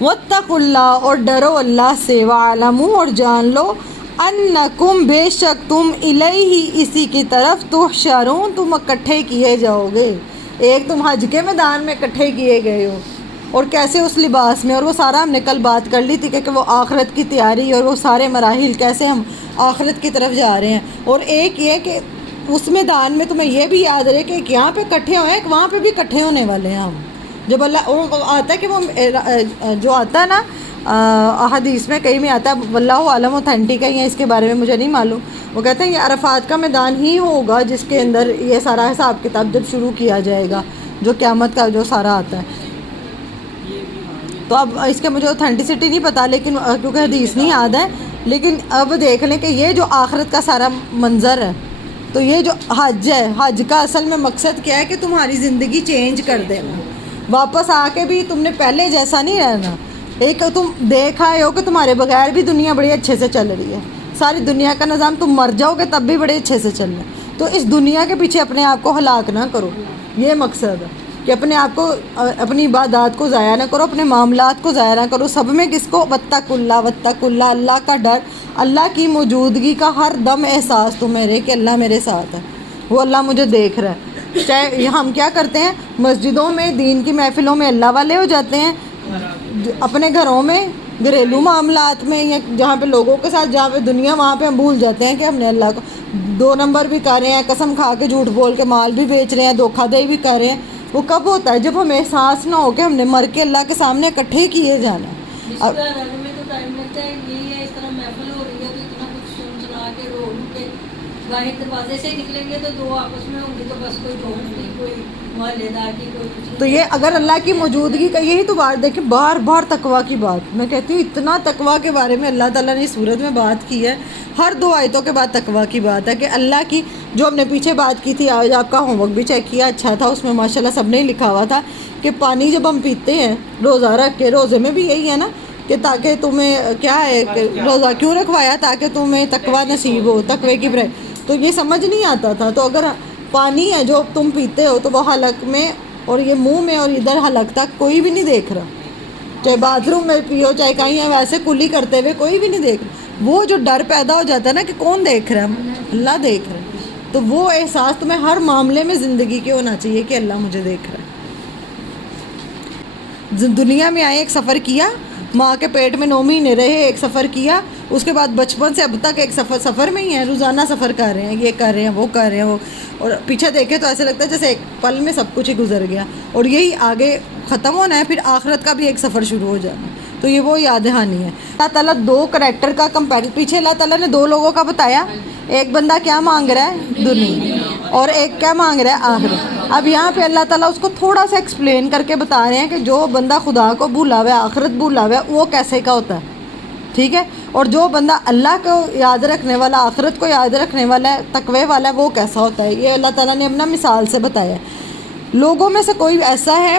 واتقوا اللہ, اور ڈرو اللہ سے, وعلموا, اور جان لو, انکم, بے شک تم, الیہ, اسی کی طرف, تحشرون, تم اکٹھے کیے جاؤ گے. ایک تم حج کے میدان میں اکٹھے کیے گئے ہو, اور کیسے اس لباس میں, اور وہ سارا ہم نے کل بات کر لی تھی کہ وہ آخرت کی تیاری اور وہ سارے مراحل کیسے ہم آخرت کی طرف جا رہے ہیں. اور ایک یہ کہ اس میدان میں تمہیں یہ بھی یاد رہے کہ ایک یہاں پہ اکٹھے ہوئے ہیں, وہاں پہ بھی اکٹھے ہونے والے ہیں ہم. جب اللہ آتا ہے کہ وہ جو آتا ہے نا احادیث میں کہیں میں آتا ہے, واللہ عالم اوتھینٹک ہے, یا اس کے بارے میں مجھے نہیں معلوم, وہ کہتے ہیں یہ عرفات کا میدان ہی ہوگا جس کے اندر یہ سارا حساب کتاب جب شروع کیا جائے گا, جو قیامت کا جو سارا آتا ہے. تو اب اس کے مجھے اوتھینٹسٹی نہیں پتہ, لیکن کیونکہ حدیث نہیں یاد ہے, لیکن اب دیکھ لیں کہ یہ جو آخرت کا سارا منظر ہے, تو یہ جو حج ہے, حج کا اصل میں مقصد کیا ہے کہ تمہاری زندگی چینج کر دینا, واپس آ کے بھی تم نے پہلے جیسا نہیں رہنا. ایک تم دیکھ آئے ہو کہ تمہارے بغیر بھی دنیا بڑی اچھے سے چل رہی ہے, ساری دنیا کا نظام, تم مر جاؤ گے تب بھی بڑے اچھے سے چل رہا ہے. تو اس دنیا کے پیچھے اپنے آپ کو ہلاک نہ کرو, یہ مقصد ہے کہ اپنے آپ کو, اپنی عبادات کو ضائع نہ کرو, اپنے معاملات کو ضائع نہ کرو. سب میں کس کو, واتقوا اللہ, اللہ کا ڈر, اللہ کی موجودگی کا ہر دم احساس تمہیں رہے کہ اللہ میرے ساتھ ہے, وہ اللہ مجھے دیکھ رہا ہے. چاہے ہم کیا کرتے ہیں مسجدوں میں, دین کی محفلوں میں اللہ والے ہو جاتے ہیں, اپنے گھروں میں گھریلو معاملات میں یا جہاں پہ لوگوں کے ساتھ, جہاں پہ دنیا, وہاں پہ ہم بھول جاتے ہیں کہ ہم نے اللہ کو 2 نمبر بھی کر رہے ہیں, قسم کھا کے جھوٹ بول کے مال بھی بیچ رہے ہیں, دھوکہ دہی بھی کر رہے ہیں. وہ کب ہوتا ہے جب ہمیں احساس نہ ہو کہ ہم نے مر کے اللہ کے سامنے اکٹھے کیے جانا. اب میں تو ٹائم لگتا ہے, یہی ہے, اس طرح محفل ہو رہی ہے تو اتنا کچھ سنا کے رو کے باہر دروازے سے نکلیں گے تو 2 آپس میں ہوں گے, تو بس کوئی ڈھونڈ کی, کوئی محلے دار کی, کوئی کچھ. تو یہ اگر اللہ کی موجودگی کا, یہی تو بات دیکھیں بار تقویٰ کی بات, میں کہتی ہوں اتنا تقویٰ کے بارے میں اللہ تعالیٰ نے اس صورت میں بات کی ہے. ہر 2 آیتوں کے بعد تقویٰ کی بات ہے کہ اللہ کی, جو ہم نے پیچھے بات کی تھی, آج آپ کا ہوم ورک بھی چیک کیا, اچھا تھا, اس میں ماشاءاللہ سب نے لکھا ہوا تھا کہ پانی جب ہم پیتے ہیں روزہ رکھ کے, روزے میں بھی یہی ہے نا کہ تاکہ تمہیں کیا ہے, روزہ کیوں رکھوایا, تاکہ تمہیں تقویٰ نصیب ہو, تقوی کی برائے. تو یہ سمجھ نہیں آتا تھا. تو اگر پانی ہے جو تم پیتے ہو تو وہ حلق میں اور یہ منہ میں اور ادھر حلق تک کوئی بھی نہیں دیکھ رہا, چاہے باتھ روم میں پیو چاہے کہیں ہے, ویسے کلی کرتے ہوئے کوئی بھی نہیں دیکھ رہا. وہ جو ڈر پیدا ہو جاتا ہے نا کہ کون دیکھ رہا ہے, اللہ دیکھ رہا ہے, تو وہ احساس تمہیں ہر معاملے میں زندگی کے ہونا چاہیے کہ اللہ مجھے دیکھ رہا ہے. دنیا میں آئے, ایک سفر کیا, ماں کے پیٹ میں 9 مہینے رہے, ایک سفر کیا, اس کے بعد بچپن سے اب تک ایک سفر میں ہی ہیں, روزانہ سفر کر رہے ہیں, یہ کر رہے ہیں, وہ کر رہے ہیں, وہ, اور پیچھے دیکھے تو ایسے لگتا ہے جیسے ایک پل میں سب کچھ ہی گزر گیا, اور یہی آگے ختم ہونا ہے, پھر آخرت کا بھی ایک سفر شروع ہو جانا. تو یہ وہ یاد دہانی ہے. اللہ تعالیٰ 2 کریکٹر کا کمپیریزن, پیچھے اللہ تعالیٰ نے 2 لوگوں کا بتایا, ایک بندہ کیا مانگ رہا ہے دنیا, اور ایک کیا مانگ رہا ہے آخرت. اب یہاں پہ اللہ تعالیٰ اس کو تھوڑا سا ایکسپلین کر کے بتا رہے ہیں کہ جو بندہ خدا کو بھولا ہوا ہے, آخرت بھولا ہوا ہے, وہ کیسے کا ہوتا ہے, ٹھیک ہے, اور جو بندہ اللہ کو یاد رکھنے والا, آخرت کو یاد رکھنے والا ہے, تقوی والا ہے, وہ کیسا ہوتا ہے. یہ اللہ تعالیٰ نے اپنا مثال سے بتایا ہے. لوگوں میں سے کوئی ایسا ہے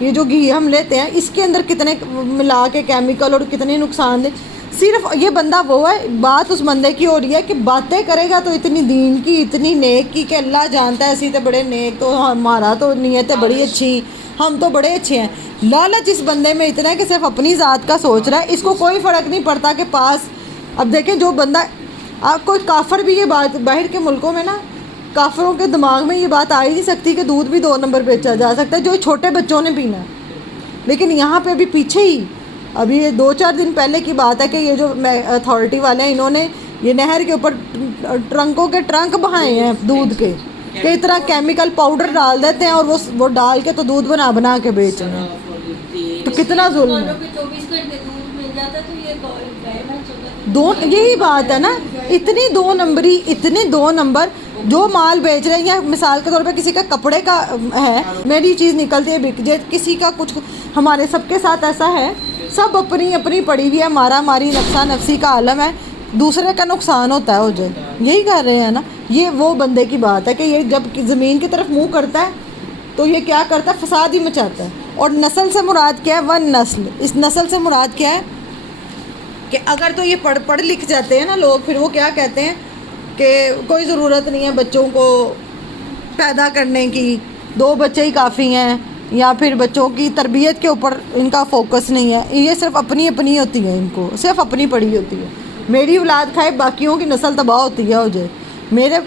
یہ جو گھی ہم لیتے ہیں اس کے اندر کتنے ملا کے کیمیکل اور کتنے نقصان دہ. صرف یہ بندہ وہ ہے, بات اس بندے کی ہو رہی ہے کہ باتیں کرے گا تو اتنی دین کی اتنی نیک کی کہ اللہ جانتا ہے اسی تو بڑے نیک, تو ہمارا تو نیتیں بڑی اچھی, ہم تو بڑے اچھے ہیں. لالچ اس بندے میں اتنا ہے کہ صرف اپنی ذات کا سوچ رہا ہے, اس کو کوئی فرق نہیں پڑتا کہ پاس. اب دیکھیں جو بندہ, آپ کوئی کافر بھی یہ بات, باہر کے ملکوں میں نا کافروں کے دماغ میں یہ بات آ ہی نہیں سکتی کہ دودھ بھی 2 نمبر بیچا جا سکتا ہے جو چھوٹے بچوں نے پینا ہے. لیکن یہاں پہ ابھی پیچھے ہی, ابھی یہ 2-4 دن پہلے کی بات ہے کہ یہ جو اتھارٹی والے ہیں انہوں نے یہ نہر کے اوپر ٹرنکوں کے ٹرنک بہائے ہیں دودھ کے, کہ اتنا کیمیکل پاؤڈر ڈال دیتے ہیں اور وہ ڈال کے تو دودھ بنا کے بیچ رہے ہیں. تو کتنا ظلم ہے. 24 گھنٹے دودھ مل جاتا تو یہ یہی بات ہے نا, اتنی 2 نمبری, اتنے 2 نمبر جو مال بیچ رہے ہیں. یا مثال کے طور پہ کسی کا کپڑے کا ہے, میری چیز نکلتی ہے بک جائے, کسی کا کچھ, ہمارے سب کے ساتھ ایسا ہے, سب اپنی اپنی پڑی ہوئی ہے, مارا ماری نفسا نفسی کا عالم ہے, دوسرے کا نقصان ہوتا ہے ہو جائے. یہی کر رہے ہیں نا. یہ وہ بندے کی بات ہے کہ یہ جب زمین کی طرف منہ کرتا ہے تو یہ کیا کرتا ہے, فساد ہی مچاتا ہے. اور نسل سے مراد کیا ہے, 1 نسل. اس نسل سے مراد کیا ہے کہ اگر تو یہ پڑھ لکھ جاتے ہیں نا لوگ, پھر وہ کیا کہتے ہیں کہ کوئی ضرورت نہیں ہے بچوں کو پیدا کرنے کی, 2 بچے ہی کافی ہیں, یا پھر بچوں کی تربیت کے اوپر ان کا فوکس نہیں ہے. یہ صرف اپنی اپنی ہوتی ہے, ان کو صرف اپنی پڑی ہوتی ہے. میری اولاد کھائے باقیوں کی نسل تباہ ہوتی ہے ہو جائے, میرے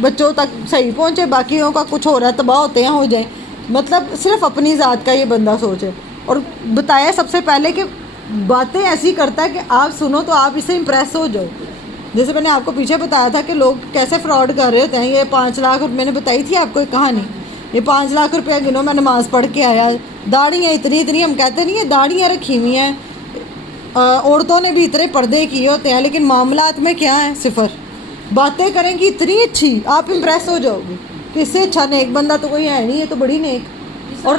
بچوں تک صحیح پہنچے, باقیوں کا کچھ ہو رہا ہے تباہ ہوتے ہیں ہو جائے. مطلب صرف اپنی ذات کا یہ بندہ سوچے. اور بتایا سب سے پہلے کہ باتیں ایسی کرتا ہے کہ آپ سنو تو آپ اس سے امپریس ہو جاؤ. جیسے میں نے آپ کو پیچھے بتایا تھا کہ لوگ کیسے فراڈ کر رہے ہوتے ہیں. یہ 5 لاکھ میں نے بتائی تھی آپ کو ایک کہانی, یہ 5 لاکھ روپیہ گنو میں نماز پڑھ کے آیا, داڑھیاں اتنی, ہم کہتے نہیں ہیں داڑھیاں رکھی ہوئی ہیں, عورتوں نے بھی اتنے پردے کیے ہوتے ہیں, لیکن معاملات میں کیا ہے, صفر. باتیں کریں گی اتنی اچھی, آپ امپریس ہو جاؤ گے کہ اس سے اچھا نیک بندہ تو کوئی ہے نہیں, یہ تو بڑی نیک. اور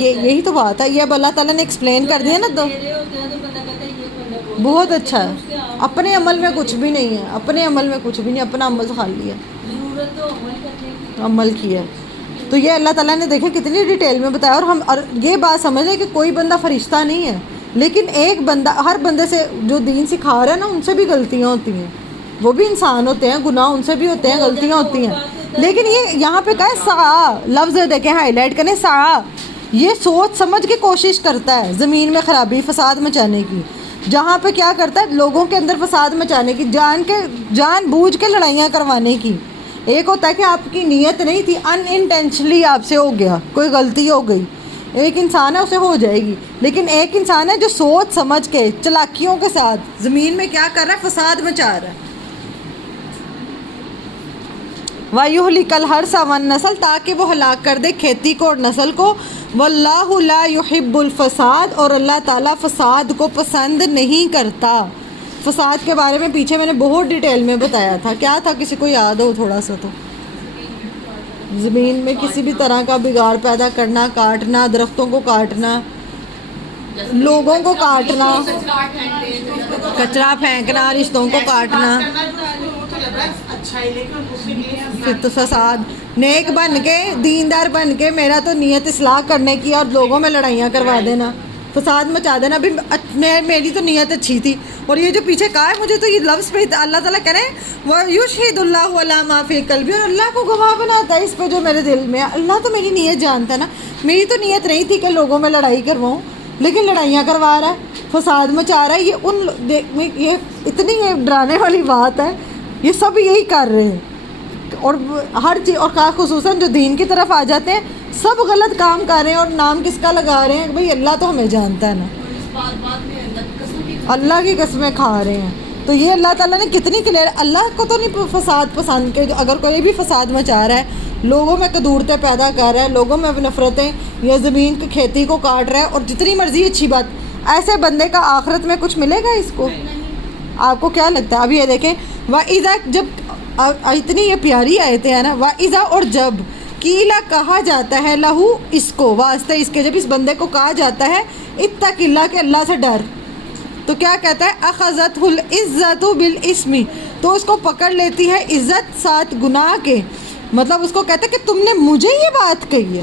یہی تو بات ہے, یہ اب اللہ تعالیٰ نے ایکسپلین کر دیا نا. تو بہت اچھا ہے. اپنے عمل میں کچھ بھی نہیں ہے, اپنے عمل میں کچھ بھی نہیں, اپنا عمل خالی ہے, عمل کیا. تو یہ اللہ تعالیٰ نے دیکھیں کتنی ڈیٹیل میں بتایا. اور یہ بات سمجھ لیں کہ کوئی بندہ فرشتہ نہیں ہے, لیکن ایک بندہ, ہر بندے سے جو دین سکھا رہا ہے نا, ان سے بھی غلطیاں ہوتی ہیں, وہ بھی انسان ہوتے ہیں, گناہ ان سے بھی ہوتے ہیں, غلطیاں ہوتی ہیں. لیکن یہ یہاں پہ کہا ہے سعا, لفظ دیکھیں ہائی لائٹ کریں, سعا, یہ سوچ سمجھ کے کوشش کرتا ہے زمین میں خرابی فساد مچانے کی. جہاں پہ کیا کرتا ہے, لوگوں کے اندر فساد مچانے کی, جان بوجھ کے لڑائیاں کروانے کی. ایک ہوتا ہے کہ آپ کی نیت نہیں تھی, ان انٹینشنلی آپ سے ہو گیا, کوئی غلطی ہو گئی, ایک انسان ہے اسے ہو جائے گی. لیکن ایک انسان ہے جو سوچ سمجھ کے چلاکیوں کے ساتھ زمین میں کیا کر رہا ہے, فساد مچا رہا ہے. وَيُهْلِكَ الْحَرْثَ وَالنَّسْلَ, تاکہ وہ ہلاک کر دے کھیتی کو اور نسل کو. وَاللَّهُ لَا يُحِبُّ الْفَسَادَ, اور اللہ تعالیٰ فساد کو پسند نہیں کرتا. فساد کے بارے میں پیچھے میں نے بہت ڈیٹیل میں بتایا تھا. کیا تھا, کسی کو یاد ہو تھوڑا سا تو؟ زمین میں کسی بھی طرح کا بگاڑ پیدا کرنا, کاٹنا, درختوں کو کاٹنا, لوگوں کو کاٹنا, کچرا پھینکنا, رشتوں کو کاٹنا, پھر تو فساد. نیک بن کے, دیندار بن کے, میرا تو نیت اصلاح کرنے کی اور لوگوں میں لڑائیاں کروا دینا, فساد مچا دینا. ابھی میری تو نیت اچھی تھی. اور یہ جو پیچھے کہا ہے, مجھے تو یہ لفظ پہ اللہ تعالیٰ کہہ رہے ہیں وَيُشْهِدُ اللَّهُ عَلَىٰ مَا فِي قَلْبِي, اور اللہ کو گواہ بناتا ہے اس پہ جو میرے دل میں ہے. اللہ تو میری نیت جانتا ہے نا. میری تو نیت نہیں تھی کہ لوگوں میں لڑائی کرواؤں, لیکن لڑائیاں کروا رہا ہے, فساد مچا رہا ہے. یہ اتنی ڈرانے والی بات ہے, یہ سب یہی کر رہے ہیں. اور ہر چیز, اور خصوصاً جو دین کی طرف آ جاتے ہیں, سب غلط کام کر رہے ہیں. اور نام کس کا لگا رہے ہیں, بھئی اللہ تو ہمیں جانتا ہے نا, اللہ کی قسمیں کھا رہے ہیں. تو یہ اللہ تعالیٰ نے کتنی کلیئر, اللہ کو تو نہیں فساد پسند کہ اگر کوئی بھی فساد مچا رہا ہے, لوگوں میں قدورتیں پیدا کر رہا ہے, لوگوں میں نفرتیں, یا زمین کی کھیتی کو کاٹ رہا ہے, اور جتنی مرضی اچھی بات, ایسے بندے کا آخرت میں کچھ ملے گا اس کو؟ آپ کو کیا لگتا ہے؟ اب یہ دیکھیں, وَإِذَا, جب اتنی یہ پیاری آیتیں ہیں نا, وَإِذَا, اور جب, کیلا کہا جاتا ہے, لہو, اس کو, واسطے اس کے, جب اس بندے کو کہا جاتا ہے اتق اللہ, کہ اللہ سے ڈر, تو کیا کہتا ہے, اخذتہ العزت بالاسم, تو اس کو پکڑ لیتی ہے عزت ساتھ گناہ کے. مطلب اس کو کہتا ہے کہ تم نے مجھے یہ بات کہی ہے,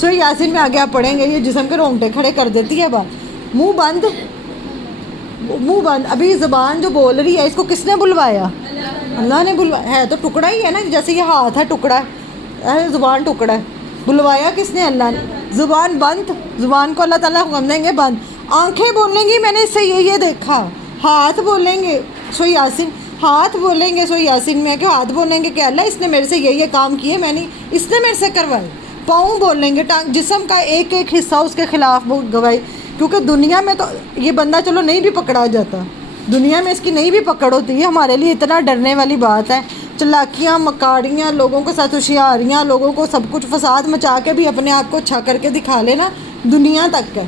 سورہ یاسین میں آگے آپ پڑھیں گے، یہ جسم کے رونگٹے کھڑے کر دیتی ہے بات. منہ بند، منہ بند. ابھی زبان جو بول رہی ہے اس کو کس نے بلوایا؟ اللہ نے بلوایا. ہے تو ٹکڑا ہی ہے نا، جیسے یہ ہاتھ ہے ٹکڑا ہے، زبان ٹکڑا ہے. بلوایا کس نے؟ اللہ نے. زبان بند، زبان کو اللہ تعالیٰ حکم دیں گے بند. آنکھیں بولیں گی میں نے اس سے یہ دیکھا. ہاتھ بولیں گے سورہ یاسین، ہاتھ بولیں گے سورہ یاسین میں کہ ہاتھ بولیں گے کہ اللہ اس نے میرے سے یہ کام کیے، میں نے اس نے میرے سے کروائے. پاؤں بولیں گے، جسم کا ایک ایک حصہ اس کے خلاف گواہی. کیونکہ دنیا میں تو یہ بندہ چلو نہیں بھی پکڑا جاتا، دنیا میں اس کی نہیں بھی پکڑ ہوتی ہے، ہمارے لیے اتنا ڈرنے والی بات ہے. چلاکیاں، مکاریاں، لوگوں کے ساتھ ہوشیاریاں، لوگوں کو سب کچھ فساد مچا کے بھی اپنے آپ کو اچھا کر کے دکھا لینا دنیا تک ہے.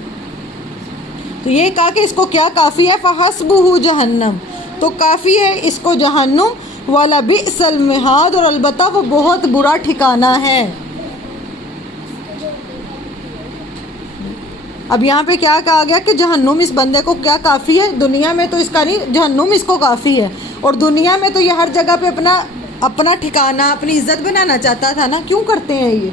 تو یہ کہا کہ اس کو کیا کافی ہے؟ فحسبہ جہنم، تو کافی ہے اس کو جہنم. وَلَبِئْسَ الْمِہَادُ، اور البتہ وہ بہت برا ٹھکانہ ہے. اب یہاں پہ کیا کہا گیا کہ جہنم اس بندے کو کیا کافی ہے؟ دنیا میں تو اس کا نہیں، جہنم اس کو کافی ہے. اور دنیا میں تو یہ ہر جگہ پہ اپنا ٹھکانہ، اپنی عزت بنانا چاہتا تھا نا. کیوں کرتے ہیں یہ؟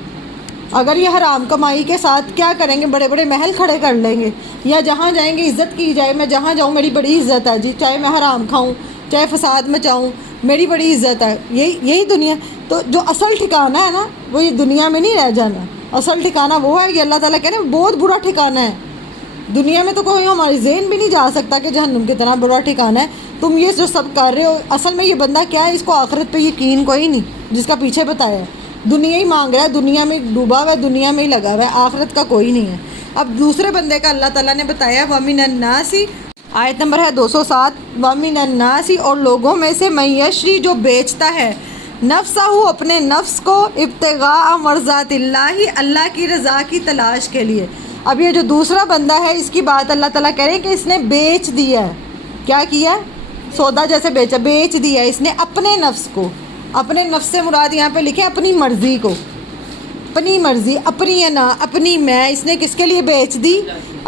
اگر یہ حرام کمائی کے ساتھ کیا کریں گے؟ بڑے بڑے محل کھڑے کر لیں گے، یا جہاں جائیں گے عزت کی جائے. میں جہاں جاؤں میری بڑی عزت ہے جی، چاہے میں حرام کھاؤں، چاہے فساد مچاؤں، میری بڑی عزت ہے. یہی دنیا. تو جو اصل ٹھکانہ ہے نا وہ یہ دنیا میں نہیں رہ جانا. اصل ٹھکانہ وہ ہے کہ اللہ تعالیٰ کہہ رہے ہیں بہت برا ٹھکانہ ہے. دنیا میں تو کوئی ہماری ذہن بھی نہیں جا سکتا کہ جہنم کتنا برا ٹھکانہ ہے. تم یہ جو سب کر رہے ہو، اصل میں یہ بندہ کیا ہے؟ اس کو آخرت پہ یقین کوئی نہیں، جس کا پیچھے بتایا ہے. دنیا ہی مانگ رہا ہے، دنیا میں ڈوبا ہوا ہے، دنیا میں ہی لگا ہوا ہے، آخرت کا کوئی نہیں ہے. اب دوسرے بندے کا اللہ تعالیٰ نے بتایا وَمِنَ النَّاسِ، آیت نمبر ہے 207. وَمِنَ النَّاسِ، اور لوگوں میں سے مَن یشری، جو بیچتا ہے نفسہ، اپنے نفس کو، ابتغاء مرضات اللہ، اللہ کی رضا کی تلاش کے لیے. اب یہ جو دوسرا بندہ ہے اس کی بات اللہ تعالیٰ کہہ رہے ہیں کہ اس نے بیچ دیا ہے. کیا کیا؟ سودا جیسے بیچا، بیچ دیا اس نے اپنے نفس کو. اپنے نفس سے مراد یہاں پہ لکھے اپنی مرضی کو، اپنی مرضی، اپنی انا، اپنی میں. اس نے کس کے لیے بیچ دی؟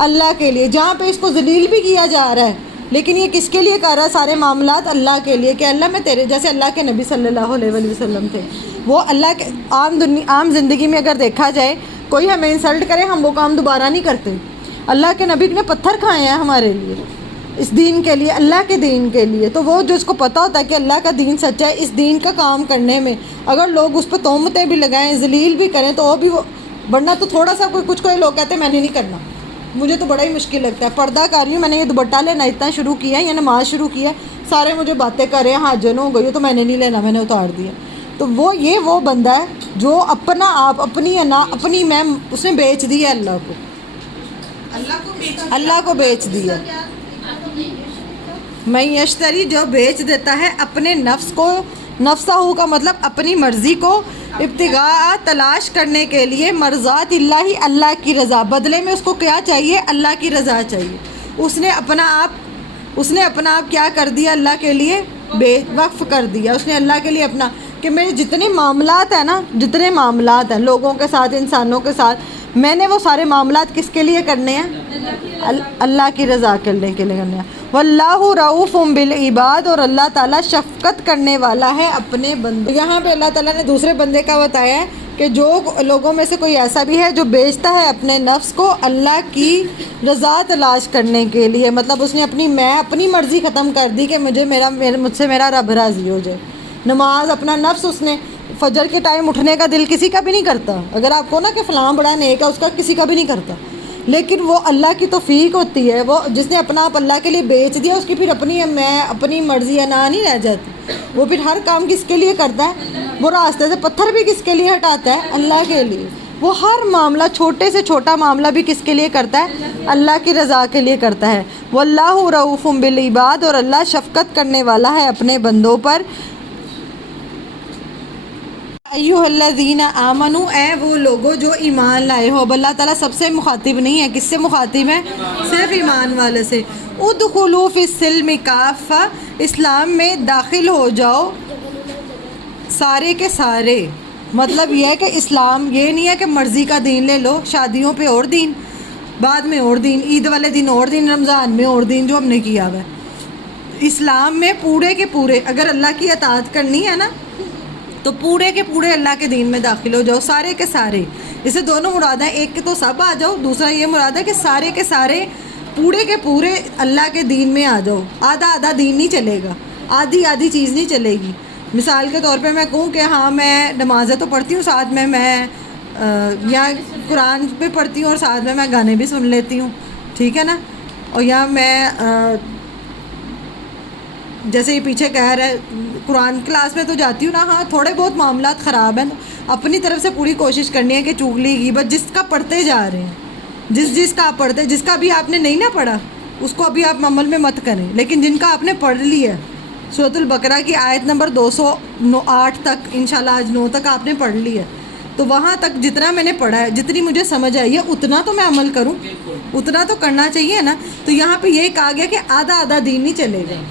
اللہ کے لیے. جہاں پہ اس کو ذلیل بھی کیا جا رہا ہے، لیکن یہ کس کے لیے کر رہا ہے سارے معاملات؟ اللہ کے لیے. کہ اللہ میں تیرے جیسے اللہ کے نبی صلی اللہ علیہ وسلم تھے، وہ اللہ کے عام زندگی میں اگر دیکھا جائے کوئی ہمیں انسلٹ کرے ہم وہ کام دوبارہ نہیں کرتے. اللہ کے نبی نے پتھر کھائے ہیں ہمارے لیے، اس دین کے لیے، اللہ کے دین کے لیے. تو وہ جو اس کو پتہ ہوتا ہے کہ اللہ کا دین سچا ہے، اس دین کا کام کرنے میں اگر لوگ اس پہ تہمتیں بھی لگائیں، ذلیل بھی کریں، تو وہ بھی ورنہ تو تھوڑا سا کوئی لوگ کہتے ہیں میں نے نہیں کرنا. مجھے تو بڑا ہی مشکل لگتا ہے. پردہ کر رہی ہوں، میں نے یہ دوپٹہ لینا اتنا شروع کیا ہے، یہ نماز شروع کی ہے، سارے مجھے باتیں کر رہے ہیں، حاجن ہو گئی تو میں نے نہیں لینا، میں نے اتار دیا. تو وہ بندہ ہے جو اپنا آپ، اپنی انا، اپنی میں، اس نے بیچ دیا اللہ کو، اللہ کو بیچ دیا. میں یشتری، جو بیچ دیتا ہے اپنے نفس کو، نفسہ کا مطلب اپنی مرضی کو، ابتغاء تلاش کرنے کے لیے، مرضات اللہ، اللہ کی رضا. بدلے میں اس کو کیا چاہیے؟ اللہ کی رضا چاہیے. اس نے اپنا آپ کیا کر دیا؟ اللہ کے لیے وقف کر دیا. اس نے اللہ کے لیے اپنا، کہ میرے جتنے معاملات ہیں لوگوں کے ساتھ، انسانوں کے ساتھ، میں نے وہ سارے معاملات کس کے لیے کرنے ہیں؟ اللہ کی رضا کرنے کے لیے کرنے ہیں. واللہ رؤوف بالعباد، اور اللہ تعالیٰ شفقت کرنے والا ہے اپنے بندے. یہاں پہ اللہ تعالیٰ نے دوسرے بندے کا بتایا ہے کہ جو لوگوں میں سے کوئی ایسا بھی ہے جو بیچتا ہے اپنے نفس کو اللہ کی رضا تلاش کرنے کے لیے. مطلب اس نے اپنی مرضی ختم کر دی کہ مجھ سے میرا رب راضی ہو جائے. نماز، اپنا نفس، اس نے فجر کے ٹائم اٹھنے کا دل کسی کا بھی نہیں کرتا. اگر آپ کو نا کہ فلاں بڑا نیک ہے، اس کا کسی کا بھی نہیں کرتا. لیکن وہ اللہ کی توفیق ہوتی ہے. وہ جس نے اپنا آپ اللہ کے لیے بیچ دیا، اس کی پھر اپنی مرضی انا نہیں رہ جاتی. وہ پھر ہر کام کس کے لیے کرتا ہے؟ وہ راستے سے پتھر بھی کس کے لیے ہٹاتا ہے؟ اللہ کے لیے. وہ ہر معاملہ، چھوٹے سے چھوٹا معاملہ بھی کس کے لیے کرتا ہے؟ اللہ کی رضا کے لیے کرتا ہے. واللہ رؤوف بالعباد، اور اللہ شفقت کرنے والا ہے اپنے بندوں پر. ایھا الذین آمنوا، اے وہ لوگوں جو ایمان لائے ہو. اب اللہ تعالیٰ سب سے مخاطب نہیں ہے، کس سے مخاطب ہے؟ صرف ایمان والے سے. ادخلوا فی السلم کافہ، اسلام میں داخل ہو جاؤ سارے کے سارے. مطلب یہ ہے کہ اسلام یہ نہیں ہے کہ مرضی کا دین لے لو، شادیوں پہ اور دین، بعد میں اور دین، عید والے دن اور دین، رمضان میں اور دین، جو ہم نے کیا ہوا ہے. اسلام میں پورے کے پورے اگر اللہ کی اطاعت کرنی ہے نا، تو پورے کے پورے اللہ کے دین میں داخل ہو جاؤ، سارے کے سارے. اسے دونوں مراد ہیں، ایک کے تو سب آ جاؤ، دوسرا یہ مراد ہے کہ سارے کے سارے پورے کے پورے اللہ کے دین میں آ جاؤ. آدھا آدھا دین نہیں چلے گا، آدھی آدھی چیز نہیں چلے گی. مثال کے طور پہ میں کہوں کہ ہاں میں نمازیں تو پڑھتی ہوں، ساتھ میں یا قرآن پہ پڑھتی ہوں اور ساتھ میں گانے بھی سن لیتی ہوں، ٹھیک ہے نا. اور یا میں جیسے یہ پیچھے کہہ رہے قرآن کلاس میں تو جاتی ہوں نا، ہاں تھوڑے بہت معاملات خراب ہیں، اپنی طرف سے پوری کوشش کرنی ہے کہ چغلی غیبت جس کا پڑھتے جا رہے ہیں، جس کا آپ پڑھتے، جس کا بھی آپ نے نہیں نہ پڑھا اس کو ابھی آپ عمل میں مت کریں، لیکن جن کا آپ نے پڑھ لی ہے سورۃ البقرہ کی آیت نمبر 208 تک، انشاءاللہ آج 9 تک آپ نے پڑھ لی ہے، تو وہاں تک جتنا میں نے پڑھا ہے، جتنی مجھے سمجھ آئی ہے اتنا تو میں عمل کروں، اتنا تو کرنا چاہیے نا. تو یہاں پہ یہ کہا گیا کہ آدھا آدھا دین نہیں چلے گا،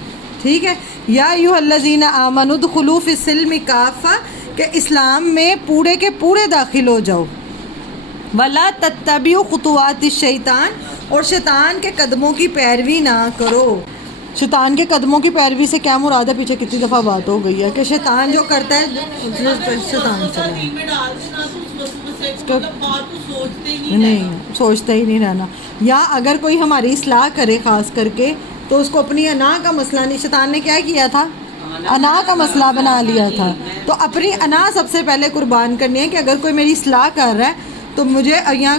ٹھیک ہے. یا ایھا الذین آمنوا ادخلوا فی السلم کافہ، کہ اسلام میں پورے کے پورے داخل ہو جاؤ. ولا تتبعوا خطوات الشیطان، اور شیطان کے قدموں کی پیروی نہ کرو. شیطان کے قدموں کی پیروی سے کیا مراد ہے؟ پیچھے کتنی دفعہ بات ہو گئی ہے کہ شیطان جو کرتا ہے شیطان چلے نہیں، سوچتے ہی نہیں رہنا. یا اگر کوئی ہماری اصلاح کرے خاص کر کے تو اس کو اپنی انا کا مسئلہ نہیں، شیطان نے کیا کیا تھا؟ انا کا مسئلہ بنا لیا تھا. تو اپنی انا سب سے پہلے قربان کرنی ہے کہ اگر کوئی میری اصلاح کر رہا ہے تو مجھے یہاں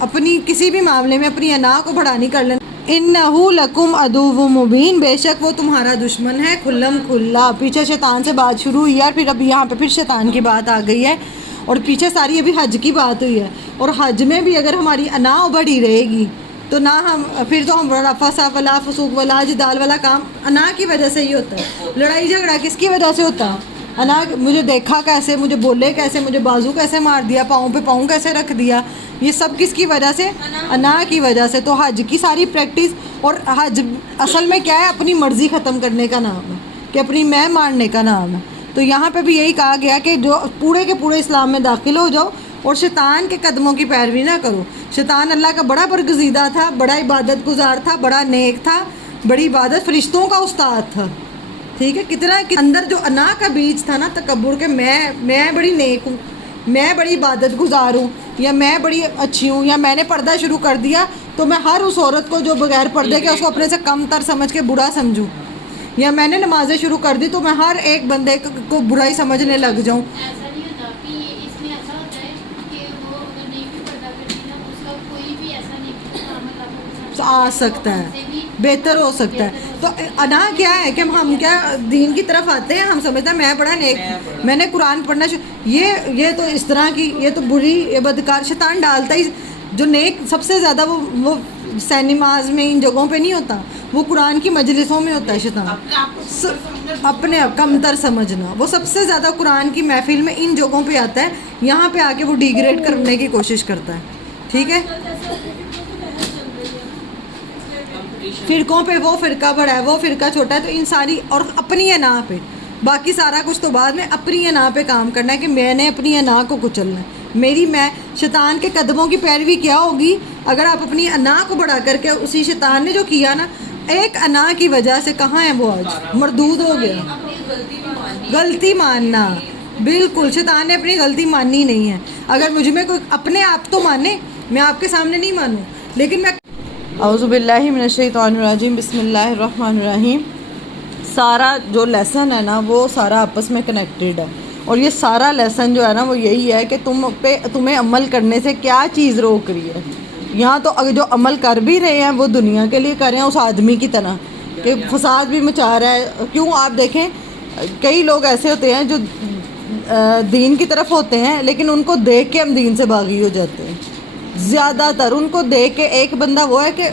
اپنی کسی بھی معاملے میں اپنی انا کو بڑھانی کر لینا. اِنَّهُ لَكُمْ عَدُوٌّ مُبِينٌ، بے شک وہ تمہارا دشمن ہے کھلم کھلا. پیچھے شیطان سے بات شروع ہوئی ہے اور پھر اب یہاں پہ پھر شیطان کی بات آ گئی ہے، اور پیچھے ساری ابھی حج کی بات ہوئی ہے. اور حج میں بھی اگر ہماری انا بڑی رہے گی تو نہ ہم پھر تو ہم رفث ولا فسوق ولا جدال والا کام انا کی وجہ سے ہی ہوتا ہے. لڑائی جھگڑا کس کی وجہ سے ہوتا ہے؟ انا. مجھے دیکھا کیسے، مجھے بولے کیسے، مجھے بازو کیسے مار دیا، پاؤں پہ پاؤں کیسے رکھ دیا، یہ سب کس کی وجہ سے؟ انا کی وجہ سے. تو حج کی ساری پریکٹس، اور حج اصل میں کیا ہے؟ اپنی مرضی ختم کرنے کا نام ہے، کہ اپنی میں ماننے کا نام ہے. تو یہاں پہ بھی یہی کہا گیا کہ جو پورے کے پورے اسلام میں داخل ہو جاؤ اور شیطان کے قدموں کی پیروی نہ کرو. شیطان اللہ کا بڑا برگزیدہ تھا، بڑا عبادت گزار تھا، بڑا نیک تھا، بڑی عبادت فرشتوں کا استاد تھا، ٹھیک ہے. کتنا اندر جو انا کا بیج تھا نا، تکبر کے، میں بڑی نیک ہوں، میں بڑی عبادت گزار ہوں، یا میں بڑی اچھی ہوں، یا میں نے پردہ شروع کر دیا تو میں ہر اس عورت کو جو بغیر پردے کے اس کو اپنے سے کم تر سمجھ کے برا سمجھوں، یا میں نے نمازیں شروع کر دی تو میں ہر ایک بندے کو برا ہی سمجھنے لگ جاؤں. ایسا نہیں ہوتا کہ اس میں ایسا ہوتا ہے کہ وہ اگر نہیں بھی پردہ کرتی نا، اس کا کوئی بھی ایسا نہیں آ سکتا ہے، بہتر ہو سکتا ہے. تو انا کیا ہے کہ ہم کیا دین کی طرف آتے ہیں، ہم سمجھتے ہیں میں بڑا نیک، میں نے قرآن پڑھنا یہ تو اس طرح کی، یہ تو بری، یہ بدکار. شیطان ڈالتا ہی جو نیک سب سے زیادہ وہ سینماز میں ان جگہوں پہ نہیں ہوتا، وہ قرآن کی مجلسوں میں ہوتا ہے. شیطان اپنے کمتر سمجھنا، وہ سب سے زیادہ قرآن کی محفل میں ان جگہوں پہ آتا ہے، یہاں پہ آ کے وہ ڈیگریڈ کرنے کی کوشش کرتا ہے، ٹھیک ہے. فرقوں پہ وہ فرقہ بڑا ہے، وہ فرقہ چھوٹا ہے. تو ان ساری، اور اپنی انا پہ، باقی سارا کچھ تو بعد میں، اپنی انا پہ کام کرنا ہے کہ میں نے اپنی انا کو کچلنا ہے. میں شیطان کے قدموں کی پیروی کیا ہوگی اگر آپ اپنی انا کو بڑھا کر کے، اسی شیطان نے جو کیا نا، ایک انا کی وجہ سے کہاں ہے وہ آج مردود ہو گیا. غلطی ماننا، بالکل شیطان نے اپنی غلطی ماننی نہیں ہے. اگر مجھ میں کوئی اپنے آپ تو مانے، میں آپ کے سامنے نہیں مانوں، لیکن میں اعوذ باللہ من الشیطان الرجیم، بسم اللہ الرحمن الرحیم. سارا جو لیسن ہے نا وہ سارا آپس میں کنیکٹڈ ہے، اور یہ سارا لیسن جو ہے نا وہ یہی ہے کہ تمہیں عمل کرنے سے کیا چیز روک رہی ہے. یہاں تو اگر جو عمل کر بھی رہے ہیں وہ دنیا کے لیے کر رہے ہیں، اس آدمی کی طرح کہ فساد بھی مچا رہا ہے. کیوں؟ آپ دیکھیں کئی لوگ ایسے ہوتے ہیں جو دین کی طرف ہوتے ہیں لیکن ان کو دیکھ کے ہم دین سے باغی ہو جاتے ہیں. زیادہ تر ان کو دیکھ کے، ایک بندہ وہ ہے کہ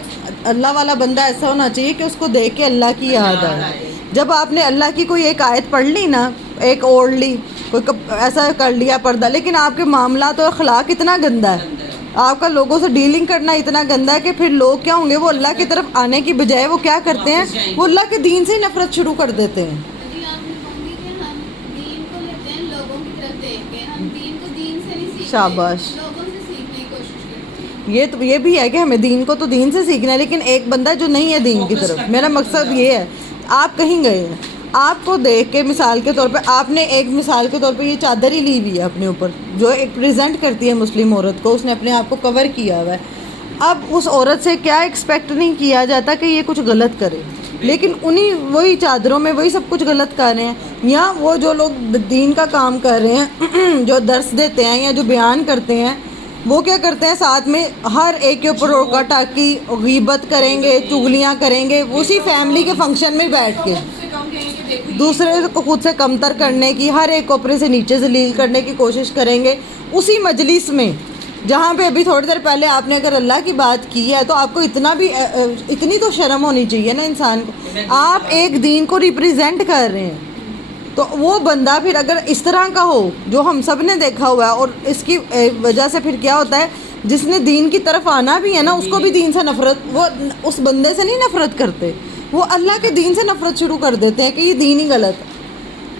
اللہ والا بندہ ایسا ہونا چاہیے کہ اس کو دیکھ کے اللہ کی یاد آئے. جب آپ نے اللہ کی کوئی ایک آیت پڑھ لی نا، ایک اوڑھ لی، کوئی ایسا کر لیا پردہ، لیکن آپ کے معاملات اور اخلاق اتنا گندا ہے، آپ کا لوگوں سے ڈیلنگ کرنا اتنا گندا ہے کہ پھر لوگ کیا ہوں گے؟ وہ اللہ کی طرف آنے کی بجائے وہ کیا کرتے ہیں؟ وہ اللہ کے دین سے ہی نفرت شروع کر دیتے ہیں. شاباش. یہ بھی ہے کہ ہمیں دین کو تو دین سے سیکھنا ہے، لیکن ایک بندہ جو نہیں ہے دین کی طرف، میرا مقصد یہ ہے، آپ کہیں گئے ہیں، آپ کو دیکھ کے مثال کے طور پہ آپ نے ایک مثال کے طور پہ یہ چادر ہی لی ہوئی ہے اپنے اوپر جو ایک پریزنٹ کرتی ہے مسلم عورت کو، اس نے اپنے آپ کو کور کیا ہوا ہے. اب اس عورت سے کیا ایکسپیکٹ نہیں کیا جاتا کہ یہ کچھ غلط کرے، لیکن وہی چادروں میں وہی سب کچھ غلط کر رہے ہیں. یا وہ جو لوگ دین کا کام کر رہے ہیں جو درس دیتے ہیں یا جو بیان کرتے ہیں، وہ کیا کرتے ہیں ساتھ میں ہر ایک کے اوپر روکا ٹاکی غیبت کریں گے، چغلیاں کریں گے، اسی فیملی کے فنکشن میں بیٹھ کے دوسرے کو خود سے کمتر کرنے کی، ہر ایک کو اوپر سے نیچے ذلیل کرنے کی کوشش کریں گے اسی مجلس میں جہاں پہ ابھی تھوڑی دیر پہلے آپ نے اگر اللہ کی بات کی ہے تو آپ کو اتنی تو شرم ہونی چاہیے نا انسان کو. آپ ایک دین کو ریپریزنٹ کر رہے ہیں تو وہ بندہ پھر اگر اس طرح کا ہو جو ہم سب نے دیکھا ہوا ہے، اور اس کی وجہ سے پھر کیا ہوتا ہے جس نے دین کی طرف آنا بھی ہے نا اس کو بھی دین سے نفرت، وہ اس بندے سے نہیں نفرت کرتے، وہ اللہ کے دین سے نفرت شروع کر دیتے ہیں کہ یہ دین ہی غلط ہے.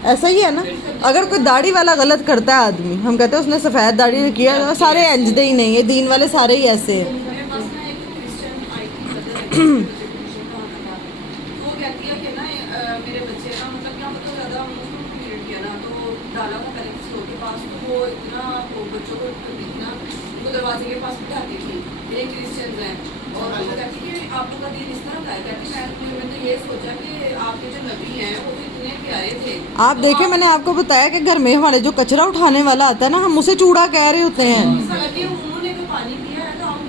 ایسا ہی ہے نا، اگر کوئی داڑھی والا غلط کرتا ہے آدمی، ہم کہتے ہیں اس نے سفید داڑھی کی ہے، سارے انجدے ہی نہیں ہے، دین والے سارے ہی ایسے ہیں. میرے پاس نا ایک کرسچن آئی تھی مدر وہ کہتی ہے کہ نا میرے بچے نا مطلب کیا مطلب زیادہ مسلم کمیونٹی ہے نا، تو ڈالا تھا پہلے کسی کے پاس، تو وہ اتنا وہ بچوں کو اتنا وہ دروازے کے پاس بٹھاتی تھی. ایک کرسچن ہے اور وہ کہتی کہ آپ لوگ کا دین اس طرح کا ہے، کہتی میں نے یہ سوچا کہ آپ کے جو نبی ہیں وہ اتنے پیارے تھے. آپ دیکھیں میں نے آپ کو بتایا کہ گھر میں ہمارے جو کچرا اٹھانے والا آتا ہے نا، ہم اسے چوڑا کہہ رہے ہوتے ہیں. انہوں نے تو پانی پیا ہے تو ہم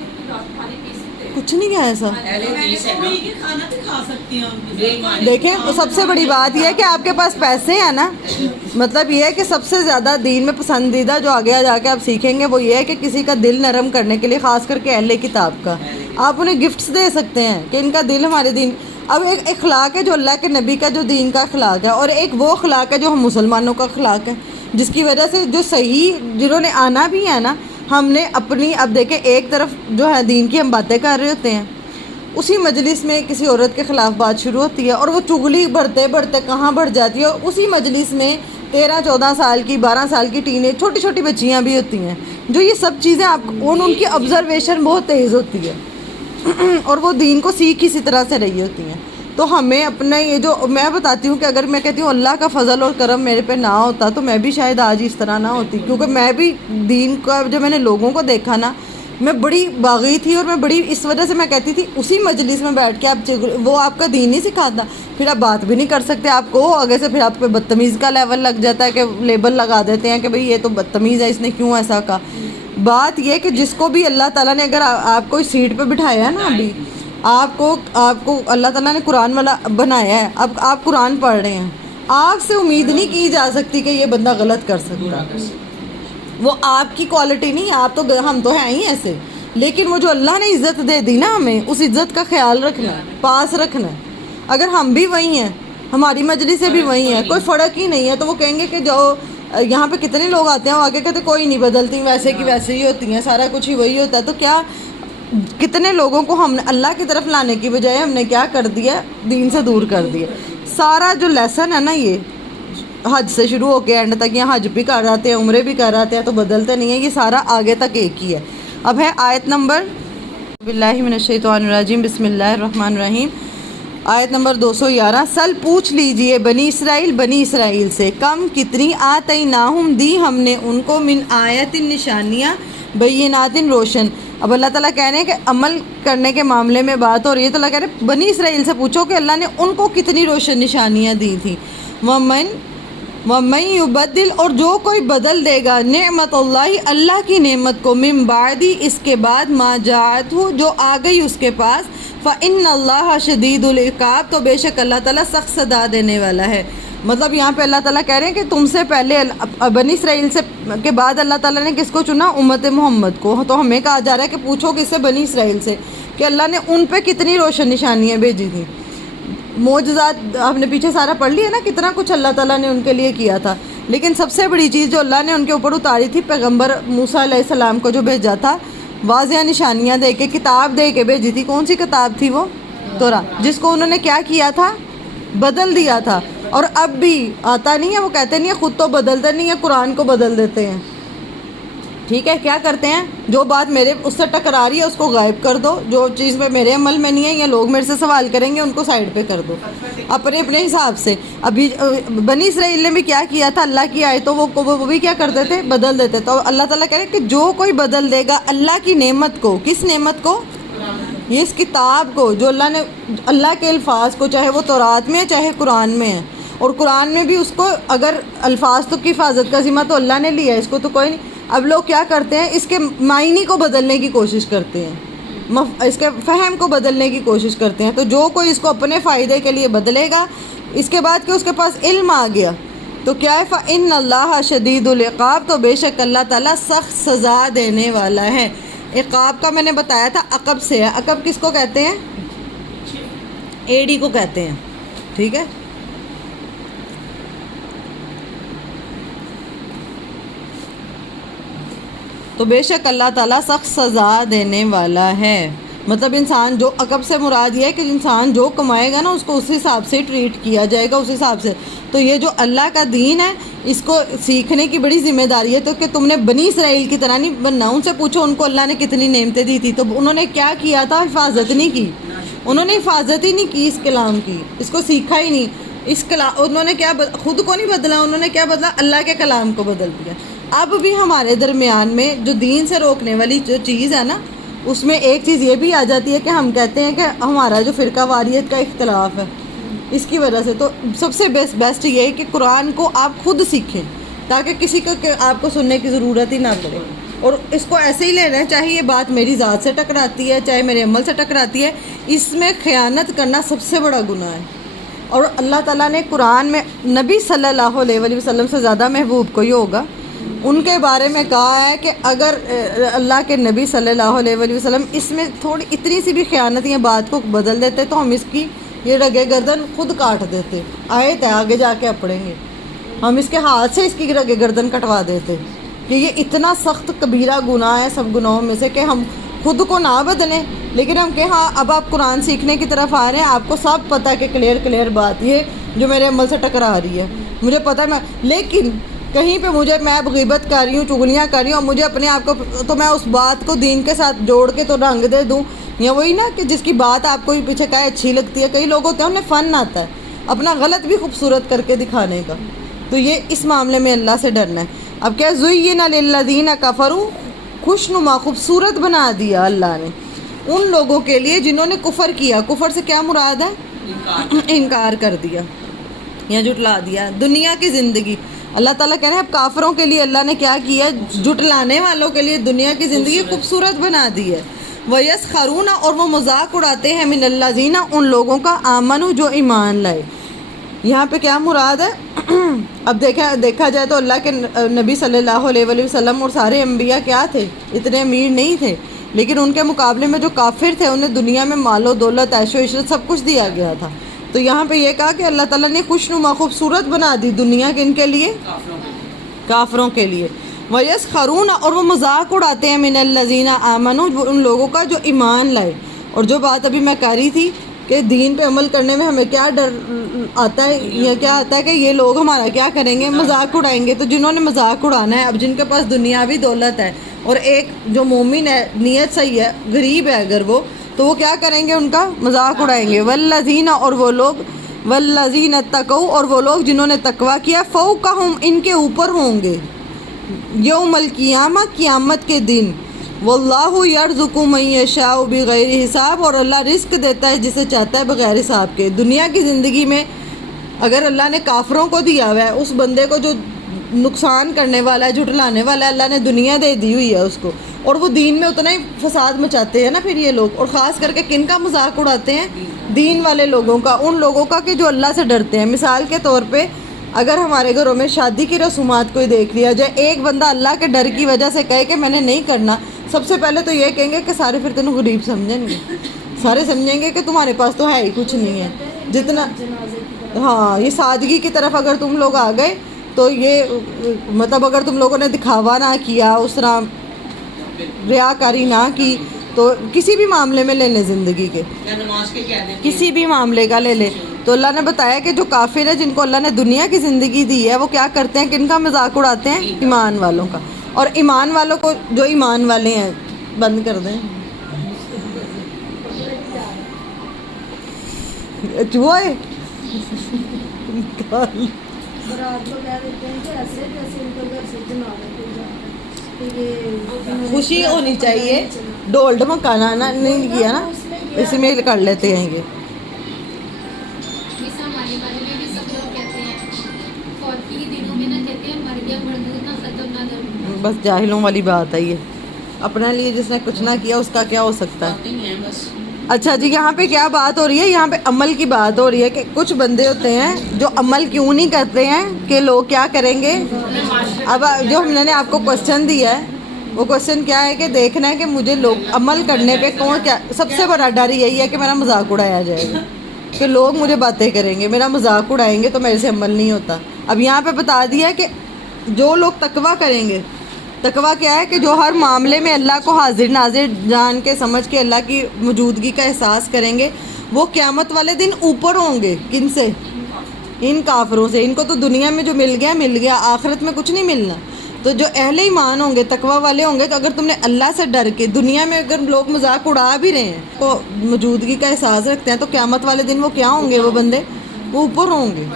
پانی پی سکتے ہیں. کچھ نہیں ہے ایسا. کھانا تو کھا سکتی ہیں. دیکھیں سب سے بڑی بات یہ ہے کہ آپ کے پاس پیسے ہیں نا، مطلب یہ ہے کہ سب سے زیادہ دین میں پسندیدہ جو آگے جا کے آپ سیکھیں گے وہ یہ ہے کہ کسی کا دل نرم کرنے کے لیے، خاص کر کے اہل کتاب کا آپ انہیں گفٹس دے سکتے ہیں کہ ان کا دل ہمارے دین. اب ایک اخلاق ہے جو اللہ کے نبی کا جو دین کا اخلاق ہے، اور ایک وہ اخلاق ہے جو ہم مسلمانوں کا اخلاق ہے، جس کی وجہ سے جو صحیح جنہوں نے آنا بھی ہے نا، ہم نے اپنی اب دیکھیں ایک طرف جو ہے دین کی ہم باتیں کر رہے ہوتے ہیں، اسی مجلس میں کسی عورت کے خلاف بات شروع ہوتی ہے اور وہ چغلی بڑھتے بڑھتے کہاں بڑھ جاتی ہے. اسی مجلس میں 13-14 سال کی 12 سال کی ٹین چھوٹی چھوٹی بچیاں بھی ہوتی ہیں جو یہ سب چیزیں ان کی آبزرویشن بہت تیز ہوتی ہے اور وہ دین کو سیکھ اسی طرح سے رہی ہوتی ہیں. تو ہمیں اپنا یہ جو میں بتاتی ہوں کہ اگر میں کہتی ہوں اللہ کا فضل اور کرم میرے پہ نہ ہوتا تو میں بھی شاید آج اس طرح نہ ہوتی، کیونکہ میں بھی دین کا جب میں نے لوگوں کو دیکھا نا میں بڑی باغی تھی، اور میں بڑی اس وجہ سے میں کہتی تھی اسی مجلس میں بیٹھ کے آپ وہ آپ کا دین نہیں سکھاتا، پھر آپ بات بھی نہیں کر سکتے، آپ کو آگے سے پھر آپ پہ بدتمیز کا لیول لگ جاتا ہے کہ لیبل لگا دیتے ہیں کہ بھئی یہ تو بدتمیز ہے، اس نے کیوں ایسا کہا. بات یہ کہ جس کو بھی اللہ تعالیٰ نے اگر آپ کو اس سیٹ پہ بٹھایا ہے نا، ابھی آپ کو اللہ تعالیٰ نے قرآن والا بنایا ہے، اب آپ قرآن پڑھ رہے ہیں، آپ سے امید نہیں کی جا سکتی کہ یہ بندہ غلط کر سکتا. وہ آپ کی کوالٹی نہیں ہے، آپ تو ہم تو ہیں ہی ایسے، لیکن وہ جو اللہ نے عزت دے دی نا ہمیں، اس عزت کا خیال رکھنا ہے، پاس رکھنا ہے. اگر ہم بھی وہی ہیں، ہماری مجلس سے بھی وہی ہیں، کوئی فرق ہی نہیں ہے، تو وہ کہیں گے کہ جو یہاں پہ کتنے لوگ آتے ہیں وہ آگے کہتے کوئی نہیں بدلتی، ویسے کی ویسے ہی ہوتی ہیں، سارا کچھ ہی وہی ہوتا ہے. تو کیا کتنے لوگوں کو ہم نے اللہ کی طرف لانے کی بجائے ہم نے کیا کر دیا، دین سے دور کر دیا. سارا جو لیسن ہے نا یہ حج سے شروع ہو کے اینڈ تک، یہاں حج بھی کر آتے ہیں عمرے بھی کر آتے ہیں تو بدلتے نہیں ہیں، یہ سارا آگے تک ایک ہی ہے. اب ہے آیت نمبر باللہ من الشیطان الرجیم بسم اللہ الرحمن الرحیم، آیت نمبر 211. سل پوچھ لیجئے بنی اسرائیل سے، کم کتنی آتیناہم دی ہم نے ان کو، من آیت نشانیاں، بینات روشن. اب اللہ تعالیٰ کہہ رہے ہیں کہ عمل کرنے کے معاملے میں بات ہو رہی ہے، تو اللہ کہہ رہے ہیں بنی اسرائیل سے پوچھو کہ اللہ نے ان کو کتنی روشن نشانیاں دی تھیں. وَمَن يُبَدِّلْ، اور جو کوئی بدل دے گا، نعمت اللہ کی نعمت کو، من بعدی اس کے بعد، ما جاءتہ جو آ گئی اس کے پاس، فَإِنَّ اللَّهَ شَدِيدُ الْعِقَابِ تو بے شک اللہ تعالیٰ سخت سزا دینے والا ہے. مطلب یہاں پہ اللہ تعالیٰ کہہ رہے ہیں کہ تم سے پہلے بنی اسرائیل سے کے بعد اللہ تعالیٰ نے کس کو چنا؟ امت محمد کو. تو ہمیں کہا جا رہا ہے کہ پوچھو کس سے؟ بنی اسرائیل سے، کہ اللہ نے ان پہ کتنی روشن نشانیاں بھیجی تھیں. معجزات ہم نے پیچھے سارا پڑھ لیا نا، کتنا کچھ اللہ تعالیٰ نے ان کے لیے کیا تھا. لیکن سب سے بڑی چیز جو اللہ نے ان کے اوپر اتاری تھی، پیغمبر موسیٰ علیہ السلام کو جو بھیجا تھا، واضح نشانیاں دے کے، کتاب دے کے بھیجی تھی. کون سی کتاب تھی وہ؟ تورات، جس کو انہوں نے کیا کیا تھا؟ بدل دیا تھا. اور اب بھی آتا نہیں ہے، وہ کہتے نہیں ہیں خود تو بدلتے نہیں ہیں، قرآن کو بدل دیتے ہیں. ٹھیک ہے، کیا کرتے ہیں؟ جو بات میرے اس سے ٹکرا رہی ہے اس کو غائب کر دو، جو چیز میں میرے عمل میں نہیں ہے یا لوگ میرے سے سوال کریں گے ان کو سائڈ پہ کر دو اپنے اپنے حساب سے۔ ابھی بنی اسرائیل نے بھی کیا کیا تھا؟ اللہ کی آیتوں وہ بھی کیا کرتے تھے؟ بدل دیتے۔ تو اللہ تعالیٰ کہہ رہے کہ جو کوئی بدل دے گا اللہ کی نعمت کو، کس نعمت کو؟ یہ اس کتاب کو، جو اللہ نے، اللہ کے الفاظ کو، چاہے وہ تورات میں ہے چاہے قرآن میں ہے، اور قرآن میں بھی اس کو، اگر الفاظ تو کی حفاظت کا ذمہ تو اللہ نے لیا ہے، اس کو تو کوئی نہیں۔ اب لوگ کیا کرتے ہیں؟ اس کے معنی کو بدلنے کی کوشش کرتے ہیں، اس کے فہم کو بدلنے کی کوشش کرتے ہیں۔ تو جو کوئی اس کو اپنے فائدے کے لیے بدلے گا، اس کے بعد کہ اس کے پاس علم آ گیا تو کیا ہے؟ فَإِنَّ اللَّهَ شَدِيدُ الْعِقَابِ، تو بے شک اللہ تعالیٰ سخت سزا دینے والا ہے۔ عقاب کا میں نے بتایا تھا عقب سے ہے۔ عقب کس کو کہتے ہیں؟ ایڑی کو کہتے ہیں، ٹھیک ہے۔ تو بے شک اللہ تعالیٰ سخت سزا دینے والا ہے۔ مطلب انسان جو، عقب سے مراد یہ ہے کہ انسان جو کمائے گا نا اس کو اس حساب سے ٹریٹ کیا جائے گا، اس حساب سے۔ تو یہ جو اللہ کا دین ہے اس کو سیکھنے کی بڑی ذمہ داری ہے، تو کہ تم نے بنی اسرائیل کی طرح نہیں بننا۔ ان سے پوچھو ان کو اللہ نے کتنی نعمتیں دی تھی، تو انہوں نے کیا کیا تھا؟ حفاظت نہیں کی، انہوں نے حفاظت ہی نہیں کی اس کلام کی، اس کو سیکھا ہی نہیں۔ اس کلام انہوں نے کیا خود کو نہیں بدلا، انہوں نے کیا بدلا؟ اللہ کے کلام کو بدل دیا۔ اب بھی ہمارے درمیان میں جو دین سے روکنے والی جو چیز ہے نا، اس میں ایک چیز یہ بھی آ جاتی ہے کہ ہم کہتے ہیں کہ ہمارا جو فرقہ واریت کا اختلاف ہے اس کی وجہ سے۔ تو سب سے بیسٹ یہ ہے کہ قرآن کو آپ خود سیکھیں تاکہ کسی کو آپ کو سننے کی ضرورت ہی نہ پڑے، اور اس کو ایسے ہی لینا ہے، چاہے یہ بات میری ذات سے ٹکراتی ہے چاہے میرے عمل سے ٹکراتی ہے۔ اس میں خیانت کرنا سب سے بڑا گناہ ہے، اور اللہ تعالیٰ نے قرآن میں نبی صلی اللہ علیہ وسلم سے زیادہ محبوب کوئی ہوگا، ان کے بارے میں کہا ہے کہ اگر اللہ کے نبی صلی اللہ علیہ وسلم اس میں تھوڑی اتنی سی بھی خیانت یا بات کو بدل دیتے تو ہم اس کی یہ رگے گردن خود کاٹ دیتے۔ آیت ہے آگے جا کے پڑھیں گے، ہم اس کے ہاتھ سے اس کی رگے گردن کٹوا دیتے کہ یہ اتنا سخت کبیرہ گناہ ہے سب گناہوں میں سے کہ ہم خود کو نہ بدلیں، لیکن ہم کہ ہاں اب آپ قرآن سیکھنے کی طرف آ رہے ہیں، آپ کو سب پتہ کہ کلیئر بات یہ جو میرے عمل سے ٹکرا رہی ہے، مجھے پتہ ہے، لیکن کہیں پہ میں اب غیبت کر رہی ہوں، چغلیاں کر رہی ہوں، اور مجھے اپنے آپ کو، تو میں اس بات کو دین کے ساتھ جوڑ کے تو رنگ دے دوں، یا وہی نا کہ جس کی بات آپ کو پیچھے کہے اچھی لگتی ہے۔ کئی لوگ ہوتے ہیں انہیں فن آتا ہے اپنا غلط بھی خوبصورت کر کے دکھانے کا، تو یہ اس معاملے میں اللہ سے ڈرنا ہے۔ اب کیا زُیِّنَ لِلَّذِينَ كَفَرُوا، خوشنما خوبصورت بنا دیا اللہ نے ان لوگوں کے لیے جنہوں نے کفر کیا۔ کفر سے کیا مراد ہے؟ انکار کر دیا یا جھٹلا دیا دنیا کی زندگی۔ اللہ تعالیٰ کہہ رہے ہیں اب کافروں کے لیے اللہ نے کیا کیا؟ جھٹلانے والوں کے لیے دنیا کی زندگی خوبصورت بنا دی ہے۔ وَيَسْخَرُونَ، اور وہ مذاق اڑاتے ہیں، مِنَ الَّذِينَ، ان لوگوں کا، آمنوا، جو ایمان لائے۔ یہاں پہ کیا مراد ہے؟ اب دیکھا جائے تو اللہ کے نبی صلی اللہ علیہ وسلم اور سارے انبیاء کیا تھے؟ اتنے امیر نہیں تھے، لیکن ان کے مقابلے میں جو کافر تھے انہیں دنیا میں مال و دولت، عیش و عشرت سب کچھ دیا گیا تھا۔ تو یہاں پہ یہ کہا کہ اللہ تعالیٰ نے خوشنما خوبصورت بنا دی دنیا کے، ان کے لیے، کافروں کے لیے۔ وَيَسْخَرُونَ، اور وہ مذاق اڑاتے ہیں، مِنَ الَّذِينَ آمَنُوا، ان لوگوں کا جو ایمان لائے۔ اور جو بات ابھی میں کہہ رہی تھی کہ دین پہ عمل کرنے میں ہمیں کیا ڈر آتا ہے، یہ کیا آتا ہے کہ یہ لوگ ہمارا کیا کریں گے؟ مذاق اڑائیں گے۔ تو جنہوں نے مذاق اڑانا ہے، اب جن کے پاس دنیاوی دولت ہے اور ایک جو مومن ہے، نیت صحیح ہے، غریب ہے اگر وہ، تو وہ کیا کریں گے؟ ان کا مذاق اڑائیں گے۔ والذین، اور وہ لوگ، والذین اتقوا، اور وہ لوگ جنہوں نے تقویٰ کیا، فوقہم، ان کے اوپر ہوں گے، یوم القیامہ، قیامت کے دن۔ واللہ یرزق من یشاء بغیر حساب، اور اللہ رزق دیتا ہے جسے چاہتا ہے بغیر حساب کے۔ دنیا کی زندگی میں اگر اللہ نے کافروں کو دیا ہوا ہے، اس بندے کو جو نقصان کرنے والا ہے، جھٹلانے والا ہے، اللہ نے دنیا دے دی ہوئی ہے اس کو، اور وہ دین میں اتنا ہی فساد مچاتے ہیں نا پھر یہ لوگ۔ اور خاص کر کے کن کا مذاق اڑاتے ہیں؟ دین والے لوگوں کا، ان لوگوں کا کہ جو اللہ سے ڈرتے ہیں۔ مثال کے طور پہ اگر ہمارے گھروں میں شادی کی رسومات کوئی دیکھ لیا جائے، ایک بندہ اللہ کے ڈر کی وجہ سے کہے کہ میں نے نہیں کرنا، سب سے پہلے تو یہ کہیں گے کہ سارے پھر تینوں غریب سمجھیں گے، سارے سمجھیں گے کہ تمہارے پاس تو ہے ہی کچھ نہیں ہے جتنا۔ ہاں، یہ سادگی کی طرف اگر تم لوگ آ گئے تو یہ مطلب اگر تم لوگوں نے دکھاوا نہ کیا، اس طرح ریاکاری نہ کی، تو کسی بھی معاملے میں لے لیں زندگی کے، کسی بھی معاملے کا لے لیں، تو اللہ نے بتایا کہ جو کافر ہے، جن کو اللہ نے دنیا کی زندگی دی ہے، وہ کیا کرتے ہیں؟ کن کا مذاق اڑاتے ہیں؟ ایمان والوں کا۔ اور ایمان والوں کو جو ایمان والے ہیں بند کر دیں. چوہے برات کو کہہ دیتے ہیں کہ ایسے جیسے ان کو گھر سے جنازہ کوئی جا رہا ہے. یہ خوشی ہونی چاہیے. ڈھول ڈھمکانا نہیں کیا نا, اسی میں کر لیتے ہیں یہ. اس ہماری بارے میں بھی سب لوگ کہتے ہیں فوت کے دنوں میں نہ کہتے ہیں مر گیا مردود نہ ختم نہ درود. بس جاہلوں والی بات ہے یہ. اپنے لیے جس نے کچھ نہ کیا اس کا کیا ہو سکتا ہے. اچھا جی, یہاں پہ کیا بات ہو رہی ہے؟ یہاں پہ عمل کی بات ہو رہی ہے کہ کچھ بندے ہوتے ہیں جو عمل کیوں نہیں کرتے ہیں کہ لوگ کیا کریں گے. اب جو ہم نے آپ کو کوسچن دیا ہے وہ کوسچن کیا ہے کہ دیکھنا ہے کہ مجھے لوگ عمل کرنے پہ کون کیا. سب سے بڑا ڈر یہی ہے کہ میرا مذاق اڑایا جائے گا, کہ لوگ مجھے باتیں کریں گے, میرا مذاق اڑائیں گے تو میرے سے عمل نہیں ہوتا. اب یہاں پہ بتا دیا کہ جو لوگ تقویٰ کریں گے, تقویٰ کیا ہے کہ جو ہر معاملے میں اللہ کو حاضر ناظر جان کے سمجھ کے اللہ کی موجودگی کا احساس کریں گے, وہ قیامت والے دن اوپر ہوں گے. کن سے؟ ان کافروں سے. ان کو تو دنیا میں جو مل گیا, آخرت میں کچھ نہیں ملنا. تو جو اہل ایمان ہوں گے, تقویٰ والے ہوں گے, تو اگر تم نے اللہ سے ڈر کے دنیا میں اگر لوگ مذاق اڑا بھی رہے ہیں, تو موجودگی کا احساس رکھتے ہیں, تو قیامت والے دن وہ کیا ہوں گے؟ وہ بندے وہ اوپر ہوں گے.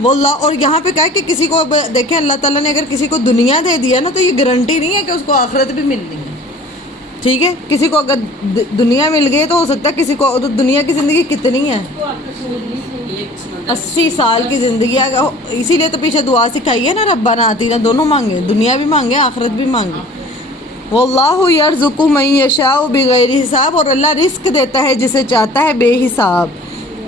وہ اللہ. اور یہاں پہ کہا ہے کہ کسی کو دیکھیں, اللہ تعالیٰ نے اگر کسی کو دنیا دے دیا نا, تو یہ گارنٹی نہیں ہے کہ اس کو آخرت بھی ملنی ہے. ٹھیک ہے, کسی کو اگر دنیا مل گئی تو ہو سکتا ہے کسی کو. تو دنیا کی زندگی کتنی ہے؟ 80 سال کی زندگی ہے. اسی لیے تو پیچھے دعا سکھائی ہے نا, ربنا آتینا, دونوں مانگے, دنیا بھی مانگے آخرت بھی مانگے. واللہ یرزق من یشاء بغیر حساب. اور اللہ رزق دیتا ہے جسے چاہتا ہے بے حساب.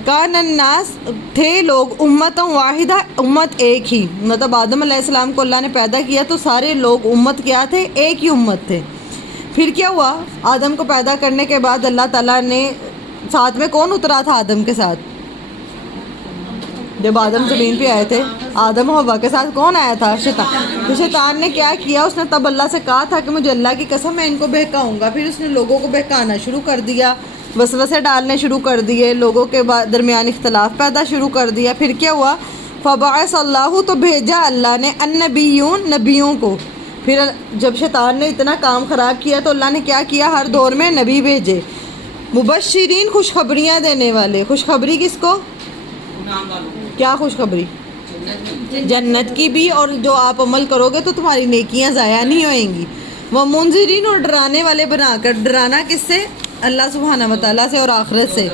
کان الناس, تھے لوگ, امت واحدہ, امت ایک ہی. مطلب آدم علیہ السلام کو اللہ نے پیدا کیا تو سارے لوگ امت کیا تھے؟ ایک ہی امت تھے. پھر کیا ہوا؟ آدم کو پیدا کرنے کے بعد اللہ تعالیٰ نے ساتھ میں کون اترا تھا آدم کے ساتھ؟ جب آدم زمین پہ آئے تھے, آدم و حوا کے ساتھ کون آیا تھا؟ شیطان. تو شیطان نے کیا کیا؟ اس نے تب اللہ سے کہا تھا کہ مجھے اللہ کی قسم میں ان کو بہکاؤں گا. پھر اس نے لوگوں کو بہکانا شروع کر دیا, وسوسے ڈالنے شروع کر دیے, لوگوں کے درمیان اختلاف پیدا شروع کر دیا. پھر کیا ہوا؟ فبعث اللہ, تو بھیجا اللہ نے النبیون, نبیوں کو. پھر جب شیطان نے اتنا کام خراب کیا تو اللہ نے کیا کیا؟ ہر دور میں نبی بھیجے. مبشرین, خوشخبریاں دینے والے. خوشخبری کس کو؟ کیا خوشخبری؟ جنت کی بھی, اور جو آپ عمل کرو گے تو تمہاری نیکیاں ضائع نہیں ہوئیں گی. وہ منذرین, اور ڈرانے والے بنا کر. ڈرانا کس سے؟ اللہ سبحانہ و تعالیٰ سے اور آخرت سے.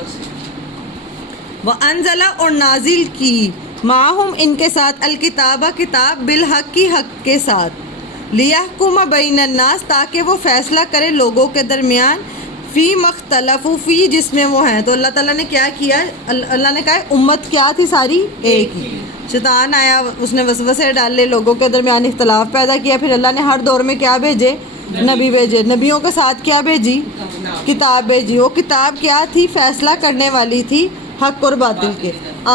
وَأَنزَلَ, اور نازل کی, معہم, ان کے ساتھ, الکتابہ, کتاب, بالحق, کی حق کے ساتھ, لِيَحْكُمَ بَيْنَ النَّاسِ, تاکہ وہ فیصلہ کرے لوگوں کے درمیان, فی مختلف, فی, جس میں وہ ہیں. تو اللہ تعالیٰ نے کیا کیا؟ اللہ نے کہا امت کیا تھی ساری؟ ایک ہی. شیطان آیا, اس نے وسوسے ڈالے, لوگوں کے درمیان اختلاف پیدا کیا. پھر اللہ نے ہر دور میں کیا بھیجے؟ نبی بھیجے. نبیوں کے ساتھ کیا بھیجی؟ کتاب بھیجی. وہ کتاب کیا تھی؟ فیصلہ کرنے والی تھی حق اور باطل کے.